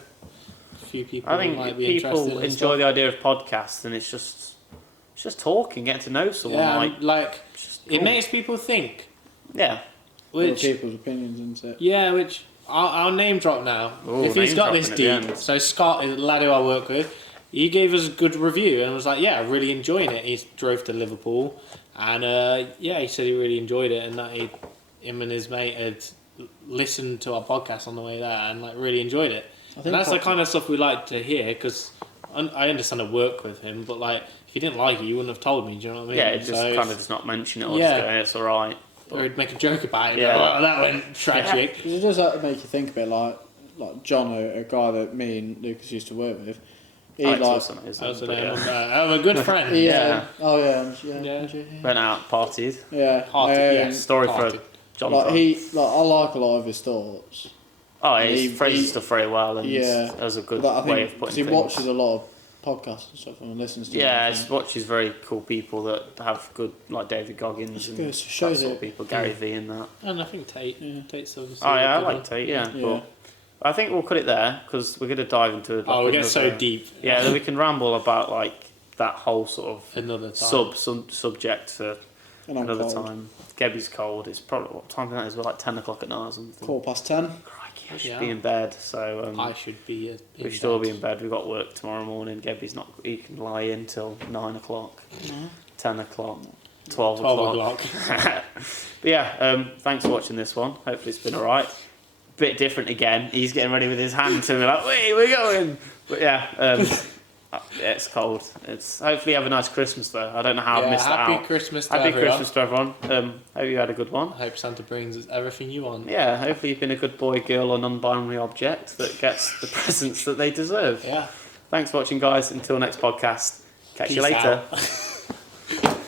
a few people I who think might be interested people in enjoy stuff. the idea of podcasts, and it's just talking, getting to know someone. Yeah, Like, like just it cool. makes people think. Yeah. Other Which people's opinions, isn't it? yeah, which I'll name drop now. Ooh, if he's name got this dropping at the deep, end. so Scott is a lad who I work with. He gave us a good review and was like, "Yeah, really enjoying it." He drove to Liverpool, and yeah, he said he really enjoyed it, and that him and his mate had listened to our podcast on the way there, and like really enjoyed it. I think And that's the podcast- kind of stuff we like to hear because I understand I work with him, but like if you didn't like it, you wouldn't have told me. Do you know what I mean? Yeah, it's just So kind of just not mention it or Yeah. just go, it's alright. or he'd make a joke about it. Yeah. Yeah, oh, that went tragic. Because it does make you think a bit like John, a guy that me and Lucas used to work with. He Alex like Wilson is, That's but an yeah. I'm a good friend. yeah. Yeah. Oh yeah. Yeah. Went out, partied. Yeah. Party, yeah. Story Party. for John. Like Time. I like a lot of his thoughts. Oh, he he- phrases he- stuff very well and Yeah. has a good But I way think of 'cause putting he things. watches a lot of podcasts and stuff and listens to. Yeah, them, I he think. watches very cool people that have good, like David Goggins and goes to that show sort of that- people, Gary Vee and that. And I think Tate's obviously. Oh yeah, I a good like one. Tate, yeah. Yeah. But I think we'll cut it there because we're going to dive into like, Oh, we get so another- deep. Yeah, then we can ramble about like that whole sort of Another time. subject for And I'm another cold. time. Gabby's cold. It's probably what time that is? We're like 10 o'clock at night or something. 10:15. Crikey, I should Yeah. be in bed. So I should be. we should all be in bed. We've got work tomorrow morning. Gabby's not. He can lie in till 9 o'clock, 10 o'clock, 12 o'clock. But yeah, thanks for watching this one. Hopefully it's been alright. Bit different again. He's getting ready with his hand to me like, wait, we're going. But yeah, It's cold. It's hopefully you have a nice Christmas though. I don't know how I've missed that happy out. Christmas to Happy everyone. Christmas to everyone. Hope you had a good one. I hope Santa brings everything you want. Yeah, hopefully you've been a good boy, girl, or non-binary object that gets the presents that they deserve. Yeah. Thanks for watching, guys. Until next podcast. Catch you Peace later. out.